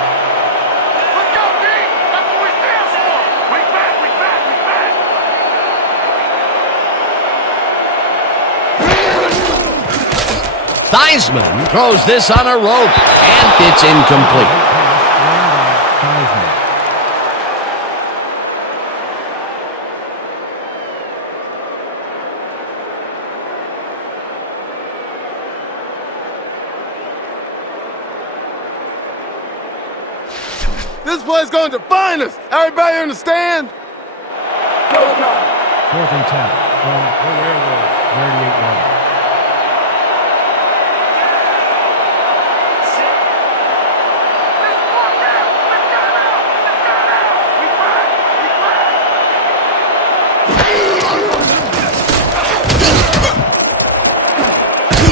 Let's go, D! That's what we stand for! We back, we back, we back! Theismann throws this on a rope, and it's incomplete. Theismann. This play's going to define us. Everybody understand? 4th and 10 from the Werewolves, 38 yards.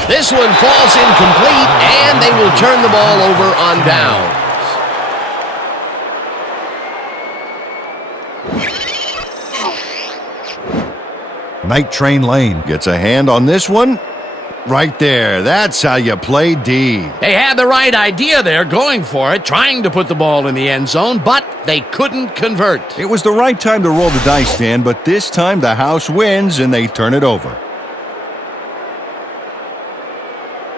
This one falls incomplete, and they will turn the ball over on downs. Night Train Lane gets a hand on this one. Right there. That's how you play D. They had the right idea there, going for it, trying to put the ball in the end zone, but they couldn't convert. It was the right time to roll the dice, Dan, but this time the house wins and they turn it over.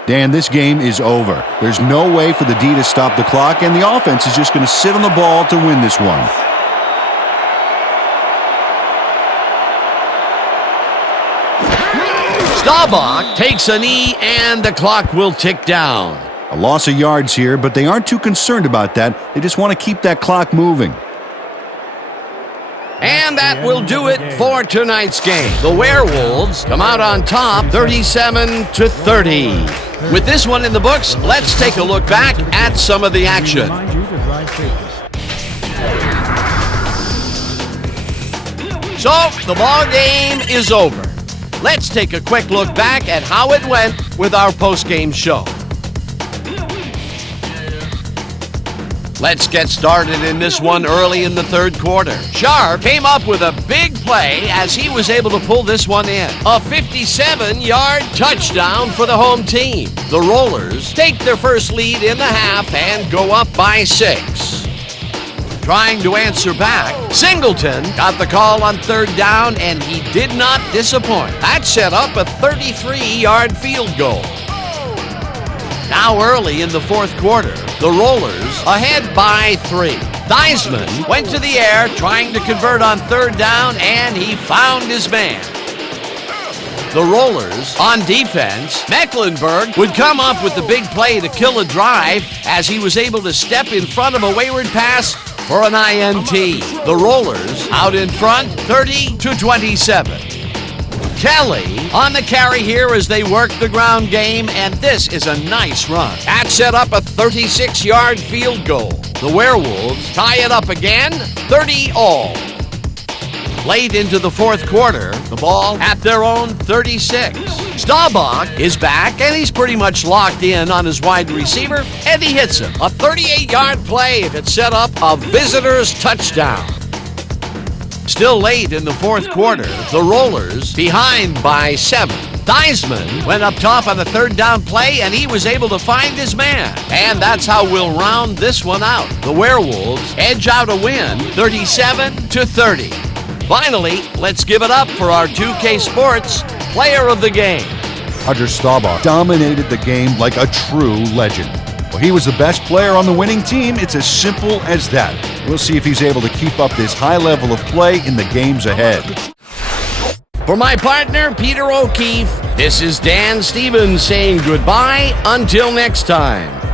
Dan, this game is over. There's no way for the D to stop the clock, and the offense is just going to sit on the ball to win this one. Staubach takes a knee, and the clock will tick down. A loss of yards here, but they aren't too concerned about that. They just want to keep that clock moving. And that will do it for tonight's game. The Werewolves come out on top 37-30. With this one in the books, let's take a look back at some of the action. Remind you to drive safely. So, the ball game is over. let's take a quick look back at how it went with our post-game show. Let's get started in this one early in the third quarter. Sharp came up with a big play as he was able to pull this one in. A 57-yard touchdown for the home team. The Rollers take their first lead in the half and go up by 6. Trying to answer back, Singleton got the call on third down, and he did not disappoint. That set up a 33-yard field goal. Now early in the fourth quarter, the Rollers ahead by 3. Theismann went to the air trying to convert on third down, and he found his man. The Rollers on defense, Mecklenburg would come up with the big play to kill a drive as he was able to step in front of a wayward pass for an INT. The Rollers out in front, 30-27. Kelly on the carry here as they work the ground game, and this is a nice run. That set up a 36-yard field goal. The Werewolves tie it up again, 30-all. Late into the fourth quarter, the ball at their own 36. Staubach is back, and he's pretty much locked in on his wide receiver, and he hits him. A 38-yard play that set up a visitor's touchdown. Still late in the fourth quarter, the Rollers behind by 7. Theismann went up top on the third down play, and he was able to find his man. And that's how we'll round this one out. The Werewolves edge out a win, 37-30. Finally, let's give it up for our 2K Sports Player of the Game. Roger Staubach dominated the game like a true legend. Well, he was the best player on the winning team. It's as simple as that. We'll see if he's able to keep up this high level of play in the games ahead. For my partner, Peter O'Keefe, this is Dan Stevens saying goodbye until next time.